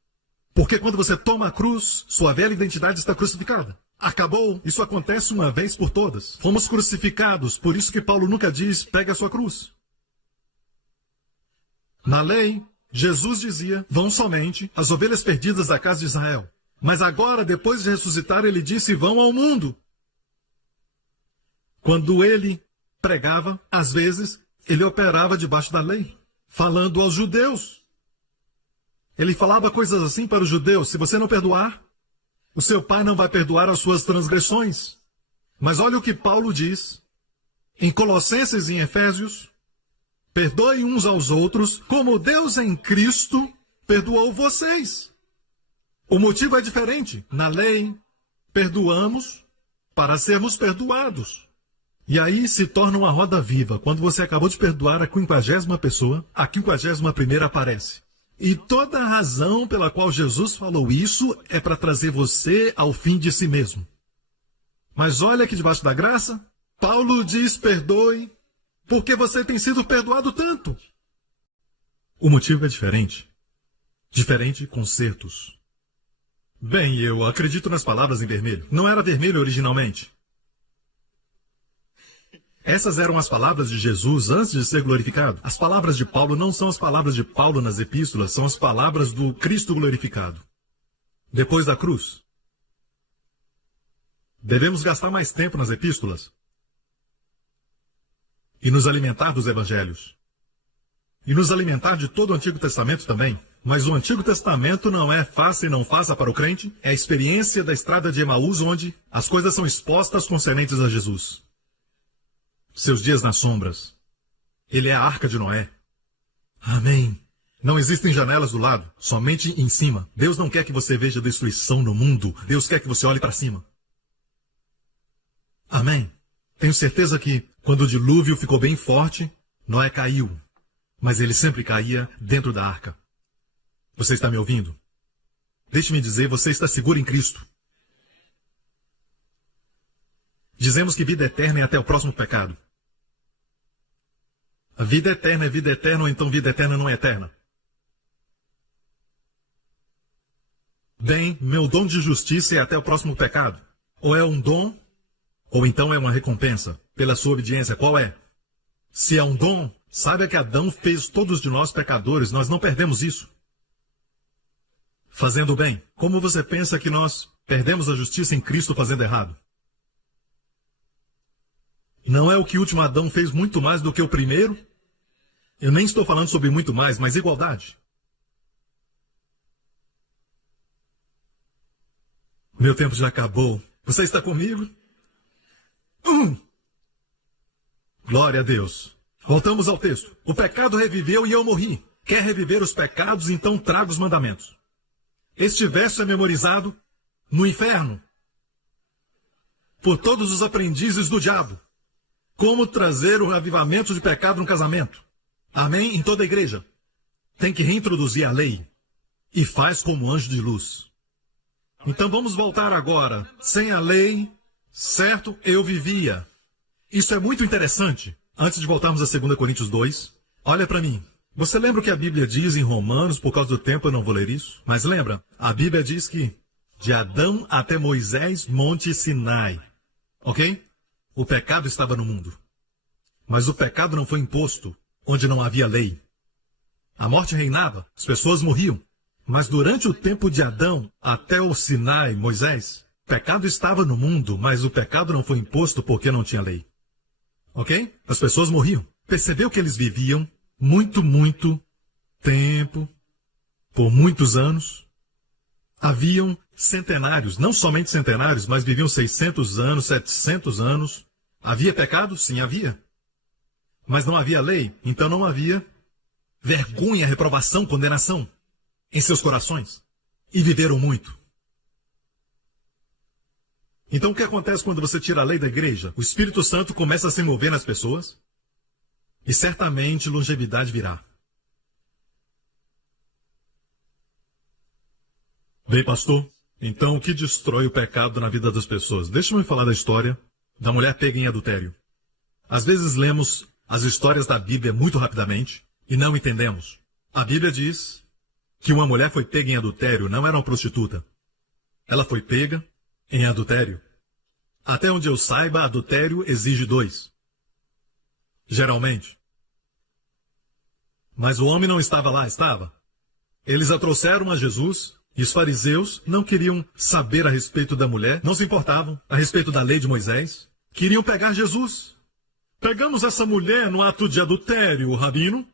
Porque quando você toma a cruz, sua velha identidade está crucificada. Acabou, isso acontece uma vez por todas. Fomos crucificados, por isso que Paulo nunca diz, pegue a sua cruz. Na lei, Jesus dizia, vão somente as ovelhas perdidas da casa de Israel. Mas agora, depois de ressuscitar, ele disse, vão ao mundo. Quando ele pregava, às vezes, ele operava debaixo da lei, falando aos judeus. Ele falava coisas assim para os judeus, se você não perdoar, o seu pai não vai perdoar as suas transgressões. Mas olha o que Paulo diz em Colossenses e em Efésios. Perdoem uns aos outros, como Deus em Cristo perdoou vocês. O motivo é diferente. Na lei, perdoamos para sermos perdoados. E aí se torna uma roda viva. Quando você acabou de perdoar a 50ª pessoa, a 51ª aparece. E toda a razão pela qual Jesus falou isso é para trazer você ao fim de si mesmo. Mas olha aqui debaixo da graça, Paulo diz perdoe, porque você tem sido perdoado tanto. O motivo é diferente. Diferente concertos. Bem, eu acredito nas palavras em vermelho. Não era vermelho originalmente. Essas eram as palavras de Jesus antes de ser glorificado. As palavras de Paulo não são as palavras de Paulo nas epístolas, são as palavras do Cristo glorificado. Depois da cruz. Devemos gastar mais tempo nas epístolas e nos alimentar dos evangelhos. E nos alimentar de todo o Antigo Testamento também. Mas o Antigo Testamento não é faça e não faça para o crente, é a experiência da estrada de Emaús onde as coisas são expostas concernentes a Jesus. Seus dias nas sombras. Ele é a arca de Noé. Amém. Não existem janelas do lado, somente em cima. Deus não quer que você veja destruição no mundo. Deus quer que você olhe para cima. Amém. Tenho certeza que, quando o dilúvio ficou bem forte, Noé caiu. Mas ele sempre caía dentro da arca. Você está me ouvindo? Deixe-me dizer, você está seguro em Cristo. Dizemos que vida eterna é até o próximo pecado. A vida eterna é vida eterna, ou então vida eterna não é eterna. Bem, meu dom de justiça é até o próximo pecado. Ou é um dom, ou então é uma recompensa pela sua obediência. Qual é? Se é um dom, saiba que Adão fez todos de nós pecadores, nós não perdemos isso. Fazendo o bem. Como você pensa que nós perdemos a justiça em Cristo fazendo errado? Não é o que o último Adão fez muito mais do que o primeiro? Eu nem estou falando sobre muito mais, mas igualdade. Meu tempo já acabou. Você está comigo? Glória a Deus. Voltamos ao texto. O pecado reviveu e eu morri. Quer reviver os pecados, então traga os mandamentos. Este verso é memorizado no inferno por todos os aprendizes do diabo. Como trazer o avivamento de pecado no casamento? Amém? Em toda a igreja. Tem que reintroduzir a lei. E faz como anjo de luz. Então vamos voltar agora. Sem a lei, certo, eu vivia. Isso é muito interessante. Antes de voltarmos a 2 Coríntios 2, olha para mim. Você lembra o que a Bíblia diz em Romanos? Por causa do tempo eu não vou ler isso. Mas lembra, a Bíblia diz que de Adão até Moisés, Monte Sinai. Ok? O pecado estava no mundo. Mas o pecado não foi imposto onde não havia lei. A morte reinava, as pessoas morriam. Mas durante o tempo de Adão até o Sinai, Moisés, o pecado estava no mundo, mas o pecado não foi imposto porque não tinha lei. Ok? As pessoas morriam. Percebeu que eles viviam muito tempo, por muitos anos. Haviam centenários, não somente centenários, mas viviam 600 anos, 700 anos. Havia pecado? Sim, havia. Mas não havia lei, então não havia vergonha, reprovação, condenação em seus corações. E viveram muito. Então o que acontece quando você tira a lei da igreja? O Espírito Santo começa a se mover nas pessoas e certamente longevidade virá. Bem, pastor, então o que destrói o pecado na vida das pessoas? Deixa-me falar da história da mulher pega em adultério. Às vezes lemos as histórias da Bíblia muito rapidamente e não entendemos. A Bíblia diz que uma mulher foi pega em adultério, não era uma prostituta. Ela foi pega em adultério. Até onde eu saiba, adultério exige 2. Geralmente. Mas o homem não estava lá, estava? Eles a trouxeram a Jesus e os fariseus não queriam saber a respeito da mulher, não se importavam a respeito da lei de Moisés. Queriam pegar Jesus. Pegamos essa mulher no ato de adultério, rabino,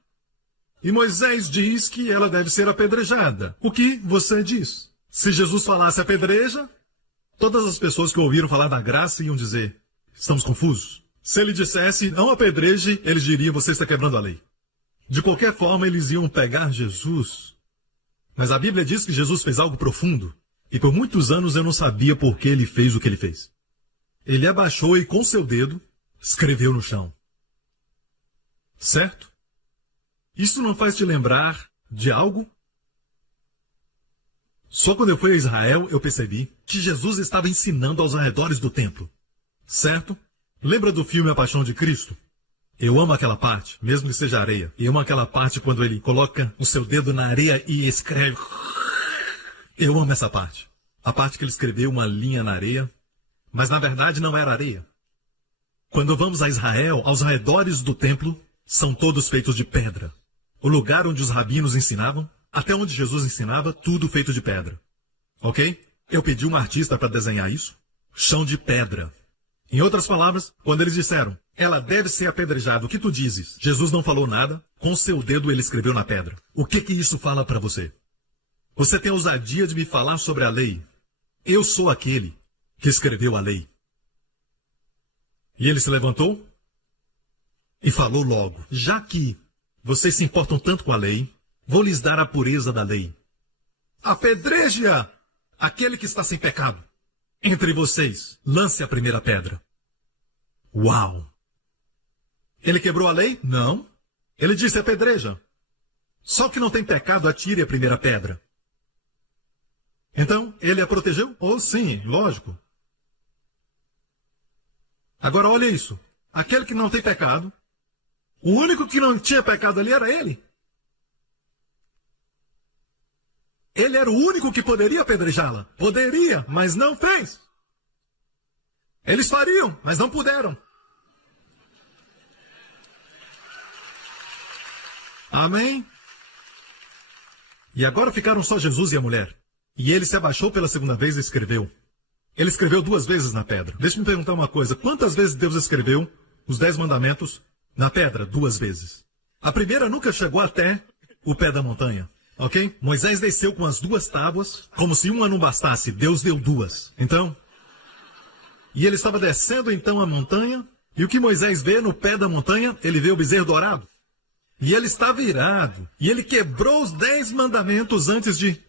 e Moisés diz que ela deve ser apedrejada. O que você diz? Se Jesus falasse apedreja, todas as pessoas que ouviram falar da graça iam dizer, estamos confusos. Se ele dissesse, não apedreje, eles diriam, você está quebrando a lei. De qualquer forma, eles iam pegar Jesus. Mas a Bíblia diz que Jesus fez algo profundo. E por muitos anos eu não sabia por que ele fez o que ele fez. Ele abaixou e com seu dedo escreveu no chão. Certo? Isso não faz te lembrar de algo? Só quando eu fui a Israel eu percebi que Jesus estava ensinando aos arredores do templo. Certo? Lembra do filme A Paixão de Cristo? Eu amo aquela parte, mesmo que seja areia. Eu amo aquela parte quando ele coloca o seu dedo na areia e escreve. Eu amo essa parte. A parte que ele escreveu uma linha na areia, mas na verdade não era areia. Quando vamos a Israel, aos arredores do templo, são todos feitos de pedra. O lugar onde os rabinos ensinavam, até onde Jesus ensinava, tudo feito de pedra. Ok? Eu pedi um artista para desenhar isso. Chão de pedra. Em outras palavras, quando eles disseram, ela deve ser apedrejada, o que tu dizes? Jesus não falou nada, com seu dedo ele escreveu na pedra. O que isso fala para você? Você tem a ousadia de me falar sobre a lei. Eu sou aquele que escreveu a lei. E ele se levantou e falou logo, já que vocês se importam tanto com a lei, vou lhes dar a pureza da lei. Apedreje-a, aquele que está sem pecado. Entre vocês, lance a primeira pedra. Uau! Ele quebrou a lei? Não. Ele disse apedreja. Só que não tem pecado, atire a primeira pedra. Então, ele a protegeu? Oh, sim, lógico. Agora olha isso. Aquele que não tem pecado, o único que não tinha pecado ali era ele. Ele era o único que poderia apedrejá-la. Poderia, mas não fez. Eles fariam, mas não puderam. Amém? E agora ficaram só Jesus e a mulher. E ele se abaixou pela segunda vez e escreveu. Ele escreveu 2 vezes na pedra. Deixa-me perguntar uma coisa. Quantas vezes Deus escreveu os 10 mandamentos na pedra 2 vezes. A primeira nunca chegou até o pé da montanha, ok? Moisés desceu com as 2 tábuas, como se uma não bastasse, Deus deu 2. Então, e ele estava descendo então a montanha, e o que Moisés vê no pé da montanha? Ele vê o bezerro dourado. E ele estava irado, e ele quebrou os 10 mandamentos antes de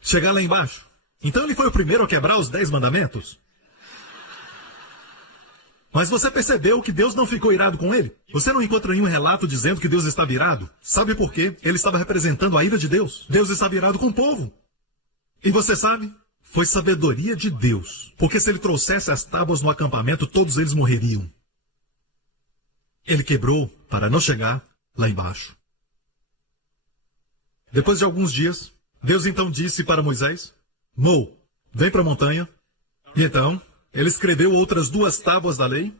chegar lá embaixo. Então ele foi o primeiro a quebrar os 10 mandamentos. Mas você percebeu que Deus não ficou irado com ele? Você não encontra nenhum relato dizendo que Deus estava irado? Sabe por quê? Ele estava representando a ira de Deus. Deus estava irado com o povo. E você sabe? Foi sabedoria de Deus. Porque se ele trouxesse as tábuas no acampamento, todos eles morreriam. Ele quebrou para não chegar lá embaixo. Depois de alguns dias, Deus então disse para Moisés: Mo, vem para a montanha. E então, ele escreveu outras 2 tábuas da lei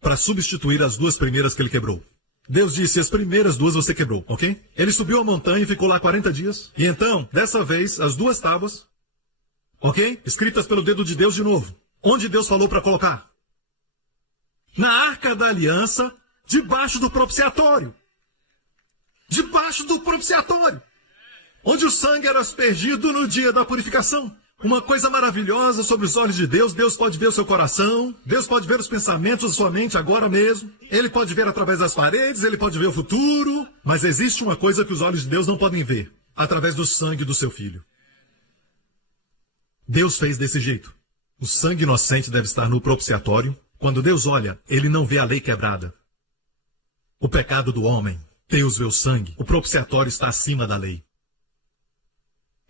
para substituir as 2 primeiras que ele quebrou. Deus disse: as primeiras 2 você quebrou, ok? Ele subiu a montanha e ficou lá 40 dias. E então, dessa vez, as 2 tábuas, ok? Escritas pelo dedo de Deus de novo. Onde Deus falou para colocar? Na arca da aliança, debaixo do propiciatório. Debaixo do propiciatório. Onde o sangue era aspergido no dia da purificação. Uma coisa maravilhosa sobre os olhos de Deus. Deus pode ver o seu coração. Deus pode ver os pensamentos da sua mente agora mesmo. Ele pode ver através das paredes. Ele pode ver o futuro. Mas existe uma coisa que os olhos de Deus não podem ver. Através do sangue do seu filho. Deus fez desse jeito. O sangue inocente deve estar no propiciatório. Quando Deus olha, ele não vê a lei quebrada. O pecado do homem. Deus vê o sangue. O propiciatório está acima da lei.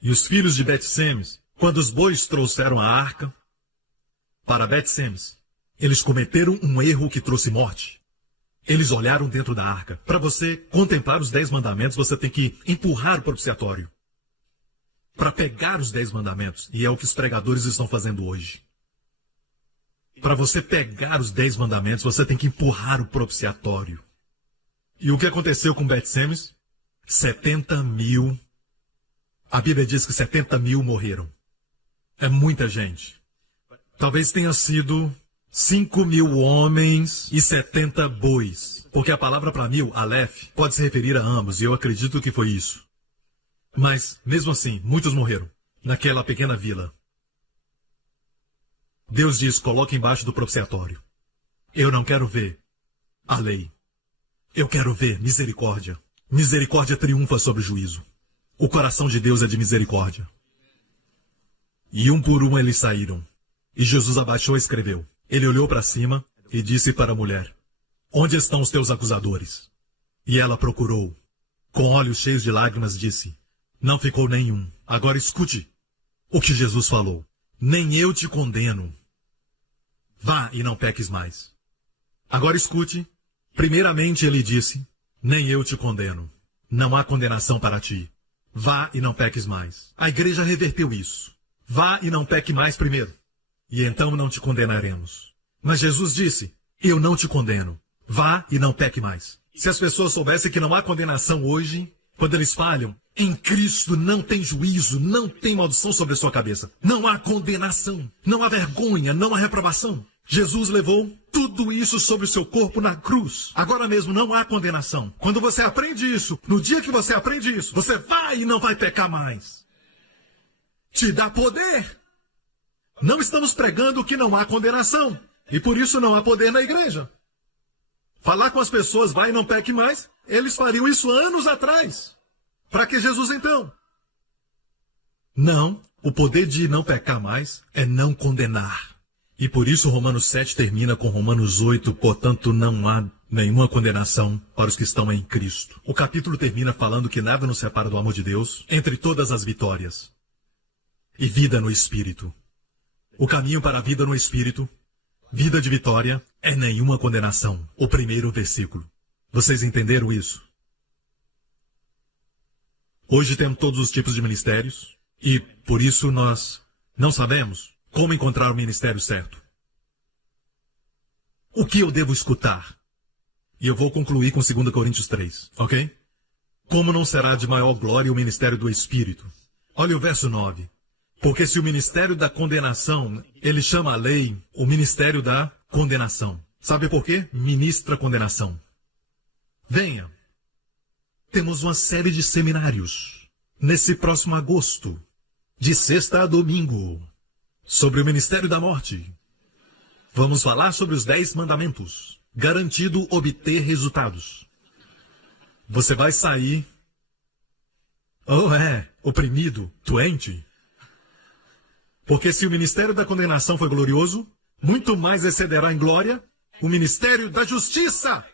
E os filhos de Bet-Semes, quando os bois trouxeram a arca para Bet-Semes, eles cometeram um erro que trouxe morte. Eles olharam dentro da arca. Para você contemplar os 10 mandamentos, você tem que empurrar o propiciatório. Para pegar os 10 mandamentos. E é o que os pregadores estão fazendo hoje. Para você pegar os 10 mandamentos, você tem que empurrar o propiciatório. E o que aconteceu com Bet-Semes? 70 mil. A Bíblia diz que 70 mil morreram. É muita gente. Talvez tenha sido 5 mil homens e 70 bois. Porque a palavra para 1000, Aleph, pode se referir a ambos, e eu acredito que foi isso. Mas, mesmo assim, muitos morreram naquela pequena vila. Deus diz: coloque embaixo do propiciatório. Eu não quero ver a lei. Eu quero ver misericórdia. Misericórdia triunfa sobre o juízo. O coração de Deus é de misericórdia. E um por um eles saíram. E Jesus abaixou e escreveu. Ele olhou para cima e disse para a mulher: onde estão os teus acusadores? E ela procurou. Com olhos cheios de lágrimas disse: não ficou nenhum. Agora escute o que Jesus falou. Nem eu te condeno. Vá e não peques mais. Agora escute. Primeiramente ele disse: nem eu te condeno. Não há condenação para ti. Vá e não peques mais. A igreja reverteu isso. Vá e não peque mais primeiro. E então não te condenaremos. Mas Jesus disse: eu não te condeno. Vá e não peque mais. Se as pessoas soubessem que não há condenação hoje, quando eles falham, em Cristo não tem juízo, não tem maldição sobre a sua cabeça. Não há condenação, não há vergonha, não há reprovação. Jesus levou tudo isso sobre o seu corpo na cruz. Agora mesmo não há condenação. Quando você aprende isso, no dia que você aprende isso, você vai e não vai pecar mais. Te dá poder. Não estamos pregando que não há condenação. E por isso não há poder na igreja. Falar com as pessoas, vai e não peque mais, eles fariam isso anos atrás. Para que Jesus então? Não, o poder de não pecar mais é não condenar. E por isso Romanos 7 termina com Romanos 8, portanto não há nenhuma condenação para os que estão em Cristo. O capítulo termina falando que nada nos separa do amor de Deus, entre todas as vitórias. E vida no Espírito. O caminho para a vida no Espírito, vida de vitória, é nenhuma condenação. O primeiro versículo. Vocês entenderam isso? Hoje temos todos os tipos de ministérios, e por isso nós não sabemos como encontrar o ministério certo. O que eu devo escutar? E eu vou concluir com 2 Coríntios 3, ok? Como não será de maior glória o ministério do Espírito? Olha o verso 9. Porque se o ministério da condenação, ele chama a lei o ministério da condenação. Sabe por quê? Ministra condenação. Venha. Temos uma série de seminários nesse próximo agosto, de sexta a domingo, sobre o ministério da morte. Vamos falar sobre os 10 mandamentos, garantido obter resultados. Você vai sair, oprimido, doente. Porque se o ministério da condenação foi glorioso, muito mais excederá em glória o ministério da justiça.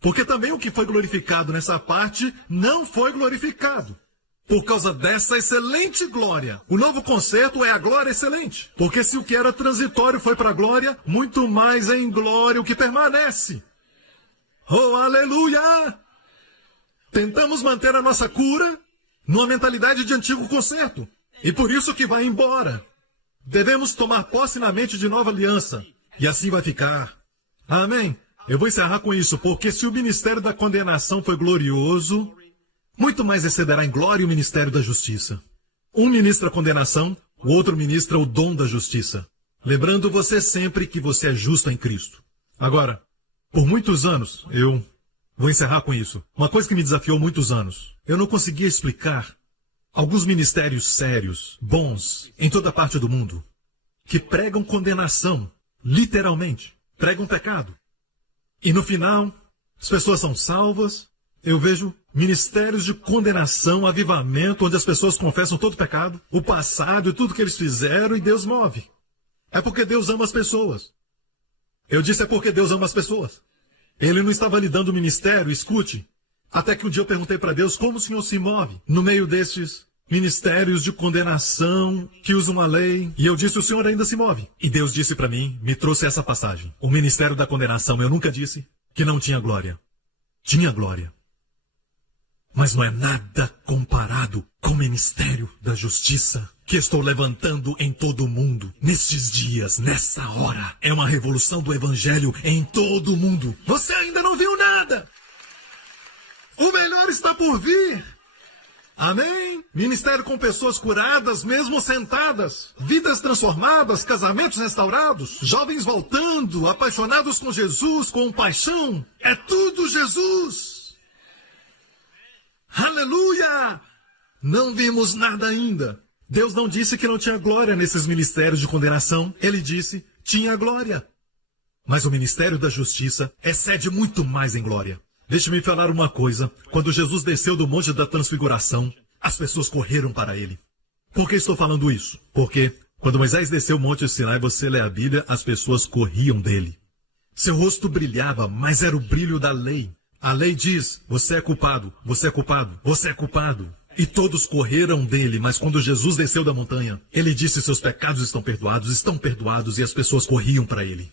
Porque também o que foi glorificado nessa parte não foi glorificado. Por causa dessa excelente glória. O novo concerto é a glória excelente. Porque se o que era transitório foi para a glória, muito mais é em glória o que permanece. Oh, aleluia! Tentamos manter a nossa cura numa mentalidade de antigo concerto. E por isso que vai embora. Devemos tomar posse na mente de nova aliança. E assim vai ficar. Amém? Eu vou encerrar com isso, porque se o ministério da condenação foi glorioso, muito mais excederá em glória o ministério da justiça. Um ministra a condenação, o outro ministra o dom da justiça. Lembrando você sempre que você é justo em Cristo. Agora, por muitos anos, eu vou encerrar com isso. Uma coisa que me desafiou muitos anos. Eu não conseguia explicar alguns ministérios sérios, bons, em toda parte do mundo, que pregam condenação, literalmente, pregam pecado. E no final, as pessoas são salvas. Eu vejo ministérios de condenação, avivamento, onde as pessoas confessam todo o pecado, o passado e tudo que eles fizeram, e Deus move. É porque Deus ama as pessoas. Eu disse é porque Deus ama as pessoas. Ele não estava lhe dando o ministério, escute. Até que um dia eu perguntei para Deus como o Senhor se move no meio destes ministérios de condenação que usam a lei. E eu disse, o Senhor ainda se move. E Deus disse para mim, me trouxe essa passagem. O ministério da condenação, eu nunca disse que não tinha glória. Tinha glória. Mas não é nada comparado com o ministério da justiça que estou levantando em todo o mundo. Nestes dias, nessa hora, é uma revolução do evangelho em todo o mundo. Você ainda não viu nada. O melhor está por vir. Amém? Ministério com pessoas curadas, mesmo sentadas. Vidas transformadas, casamentos restaurados. Jovens voltando, apaixonados com Jesus, com paixão. É tudo Jesus. Aleluia! Não vimos nada ainda. Deus não disse que não tinha glória nesses ministérios de condenação. Ele disse, tinha glória. Mas o ministério da justiça excede muito mais em glória. Deixe-me falar uma coisa. Quando Jesus desceu do Monte da Transfiguração, as pessoas correram para ele. Por que estou falando isso? Porque quando Moisés desceu o Monte Sinai, você lê a Bíblia, as pessoas corriam dele. Seu rosto brilhava, mas era o brilho da lei. A lei diz, você é culpado, você é culpado, você é culpado. E todos correram dele, mas quando Jesus desceu da montanha, ele disse, seus pecados estão perdoados, e as pessoas corriam para ele.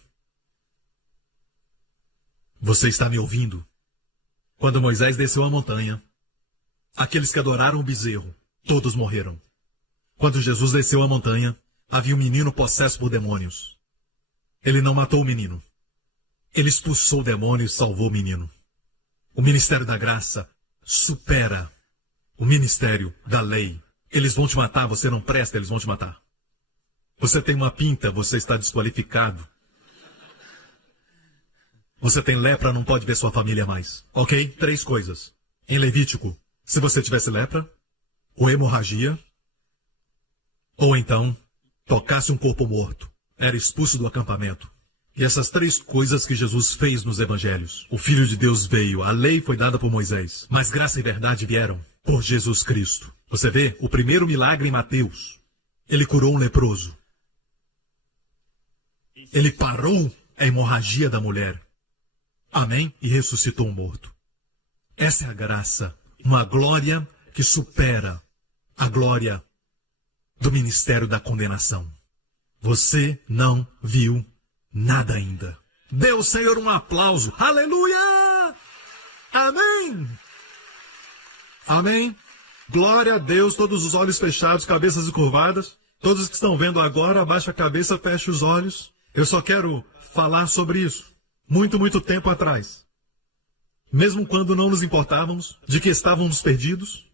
Você está me ouvindo? Quando Moisés desceu a montanha, aqueles que adoraram o bezerro, todos morreram. Quando Jesus desceu a montanha, havia um menino possesso por demônios. Ele não matou o menino. Ele expulsou o demônio e salvou o menino. O ministério da graça supera o ministério da lei. Eles vão te matar, você não presta, eles vão te matar. Você tem uma pinta, você está desqualificado. Você tem lepra, não pode ver sua família mais. Ok? 3 coisas. Em Levítico, se você tivesse lepra, ou hemorragia, ou então tocasse um corpo morto, era expulso do acampamento. E essas 3 coisas que Jesus fez nos evangelhos. O Filho de Deus veio, a lei foi dada por Moisés, mas graça e verdade vieram por Jesus Cristo. Você vê, o primeiro milagre em Mateus, ele curou um leproso. Ele parou a hemorragia da mulher. Amém? E ressuscitou um morto. Essa é a graça, uma glória que supera a glória do ministério da condenação. Você não viu nada ainda. Dê ao Senhor um aplauso. Aleluia! Amém! Amém? Glória a Deus, todos os olhos fechados, cabeças curvadas. Todos que estão vendo agora, abaixa a cabeça, fecha os olhos. Eu só quero falar sobre isso. Muito tempo atrás. Mesmo quando não nos importávamos de que estávamos perdidos,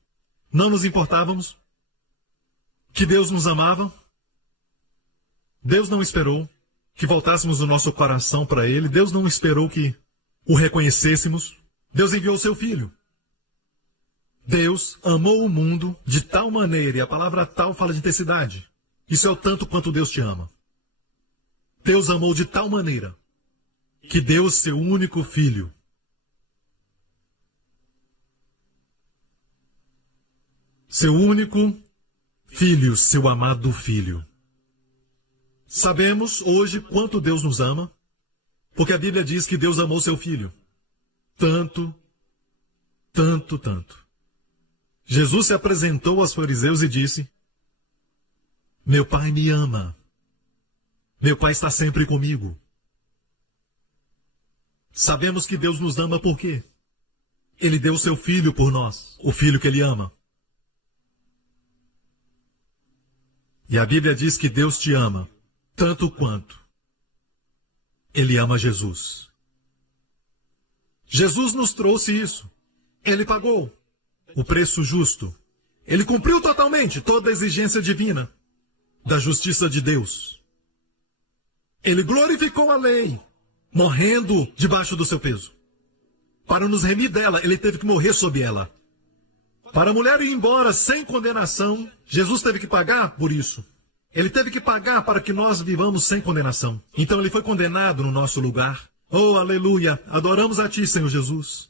não nos importávamos que Deus nos amava, Deus não esperou que voltássemos o nosso coração para Ele. Deus não esperou que o reconhecêssemos. Deus enviou o seu Filho. Deus amou o mundo de tal maneira, e a palavra tal fala de intensidade. Isso é o tanto quanto Deus te ama. Deus amou de tal maneira que deu o seu único Filho. Seu único Filho, seu amado Filho. Sabemos hoje quanto Deus nos ama, porque a Bíblia diz que Deus amou seu Filho. Tanto, tanto, tanto. Jesus se apresentou aos fariseus e disse: meu Pai me ama. Meu Pai está sempre comigo. Sabemos que Deus nos ama por quê? Ele deu o seu Filho por nós, o Filho que Ele ama. E a Bíblia diz que Deus te ama, tanto quanto Ele ama Jesus. Jesus nos trouxe isso. Ele pagou o preço justo. Ele cumpriu totalmente toda a exigência divina da justiça de Deus. Ele glorificou a lei, morrendo debaixo do seu peso. Para nos remir dela, Ele teve que morrer sob ela. Para a mulher ir embora sem condenação, Jesus teve que pagar por isso. Ele teve que pagar para que nós vivamos sem condenação. Então Ele foi condenado no nosso lugar. Oh, aleluia! Adoramos a Ti, Senhor Jesus.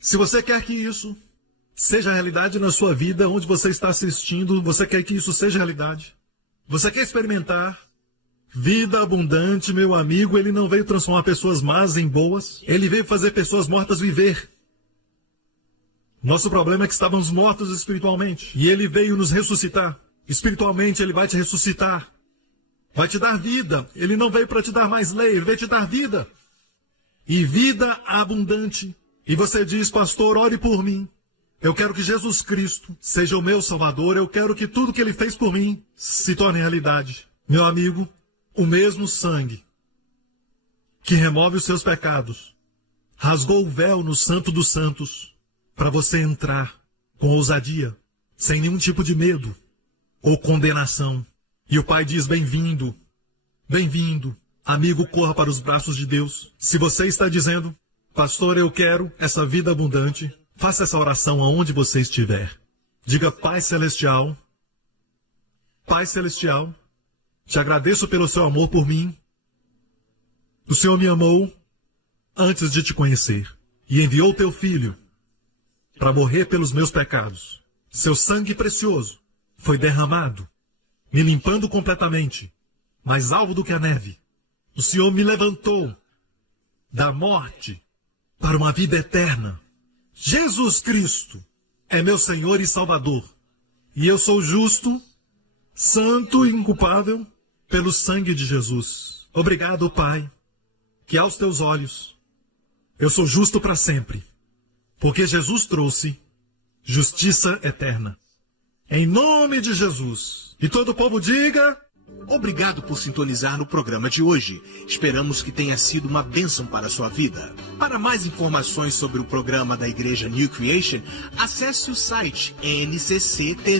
Se você quer que isso seja realidade na sua vida, onde você está assistindo, você quer que isso seja realidade? Você quer experimentar vida abundante, meu amigo? Ele não veio transformar pessoas más em boas. Ele veio fazer pessoas mortas viver. Nosso problema é que estávamos mortos espiritualmente. E Ele veio nos ressuscitar. Espiritualmente, Ele vai te ressuscitar. Vai te dar vida. Ele não veio para te dar mais lei, Ele veio te dar vida. E vida abundante. E você diz: pastor, ore por mim. Eu quero que Jesus Cristo seja o meu Salvador. Eu quero que tudo que Ele fez por mim se torne realidade. Meu amigo, o mesmo sangue que remove os seus pecados rasgou o véu no Santo dos Santos para você entrar com ousadia, sem nenhum tipo de medo ou condenação. E o Pai diz: bem-vindo, bem-vindo. Amigo, corra para os braços de Deus. Se você está dizendo: pastor, eu quero essa vida abundante, faça essa oração aonde você estiver. Diga: Pai Celestial, Pai Celestial, te agradeço pelo seu amor por mim. O Senhor me amou antes de te conhecer e enviou o teu Filho para morrer pelos meus pecados. Seu sangue precioso foi derramado, me limpando completamente, mais alvo do que a neve. O Senhor me levantou da morte para uma vida eterna. Jesus Cristo é meu Senhor e Salvador. E eu sou justo, santo e inculpável pelo sangue de Jesus. Obrigado, Pai, que aos teus olhos eu sou justo para sempre, porque Jesus trouxe justiça eterna. Em nome de Jesus. E todo o povo diga: obrigado por sintonizar no programa de hoje. Esperamos que tenha sido uma bênção para a sua vida. Para mais informações sobre o programa da Igreja New Creation, acesse o site ncctv.org.sg.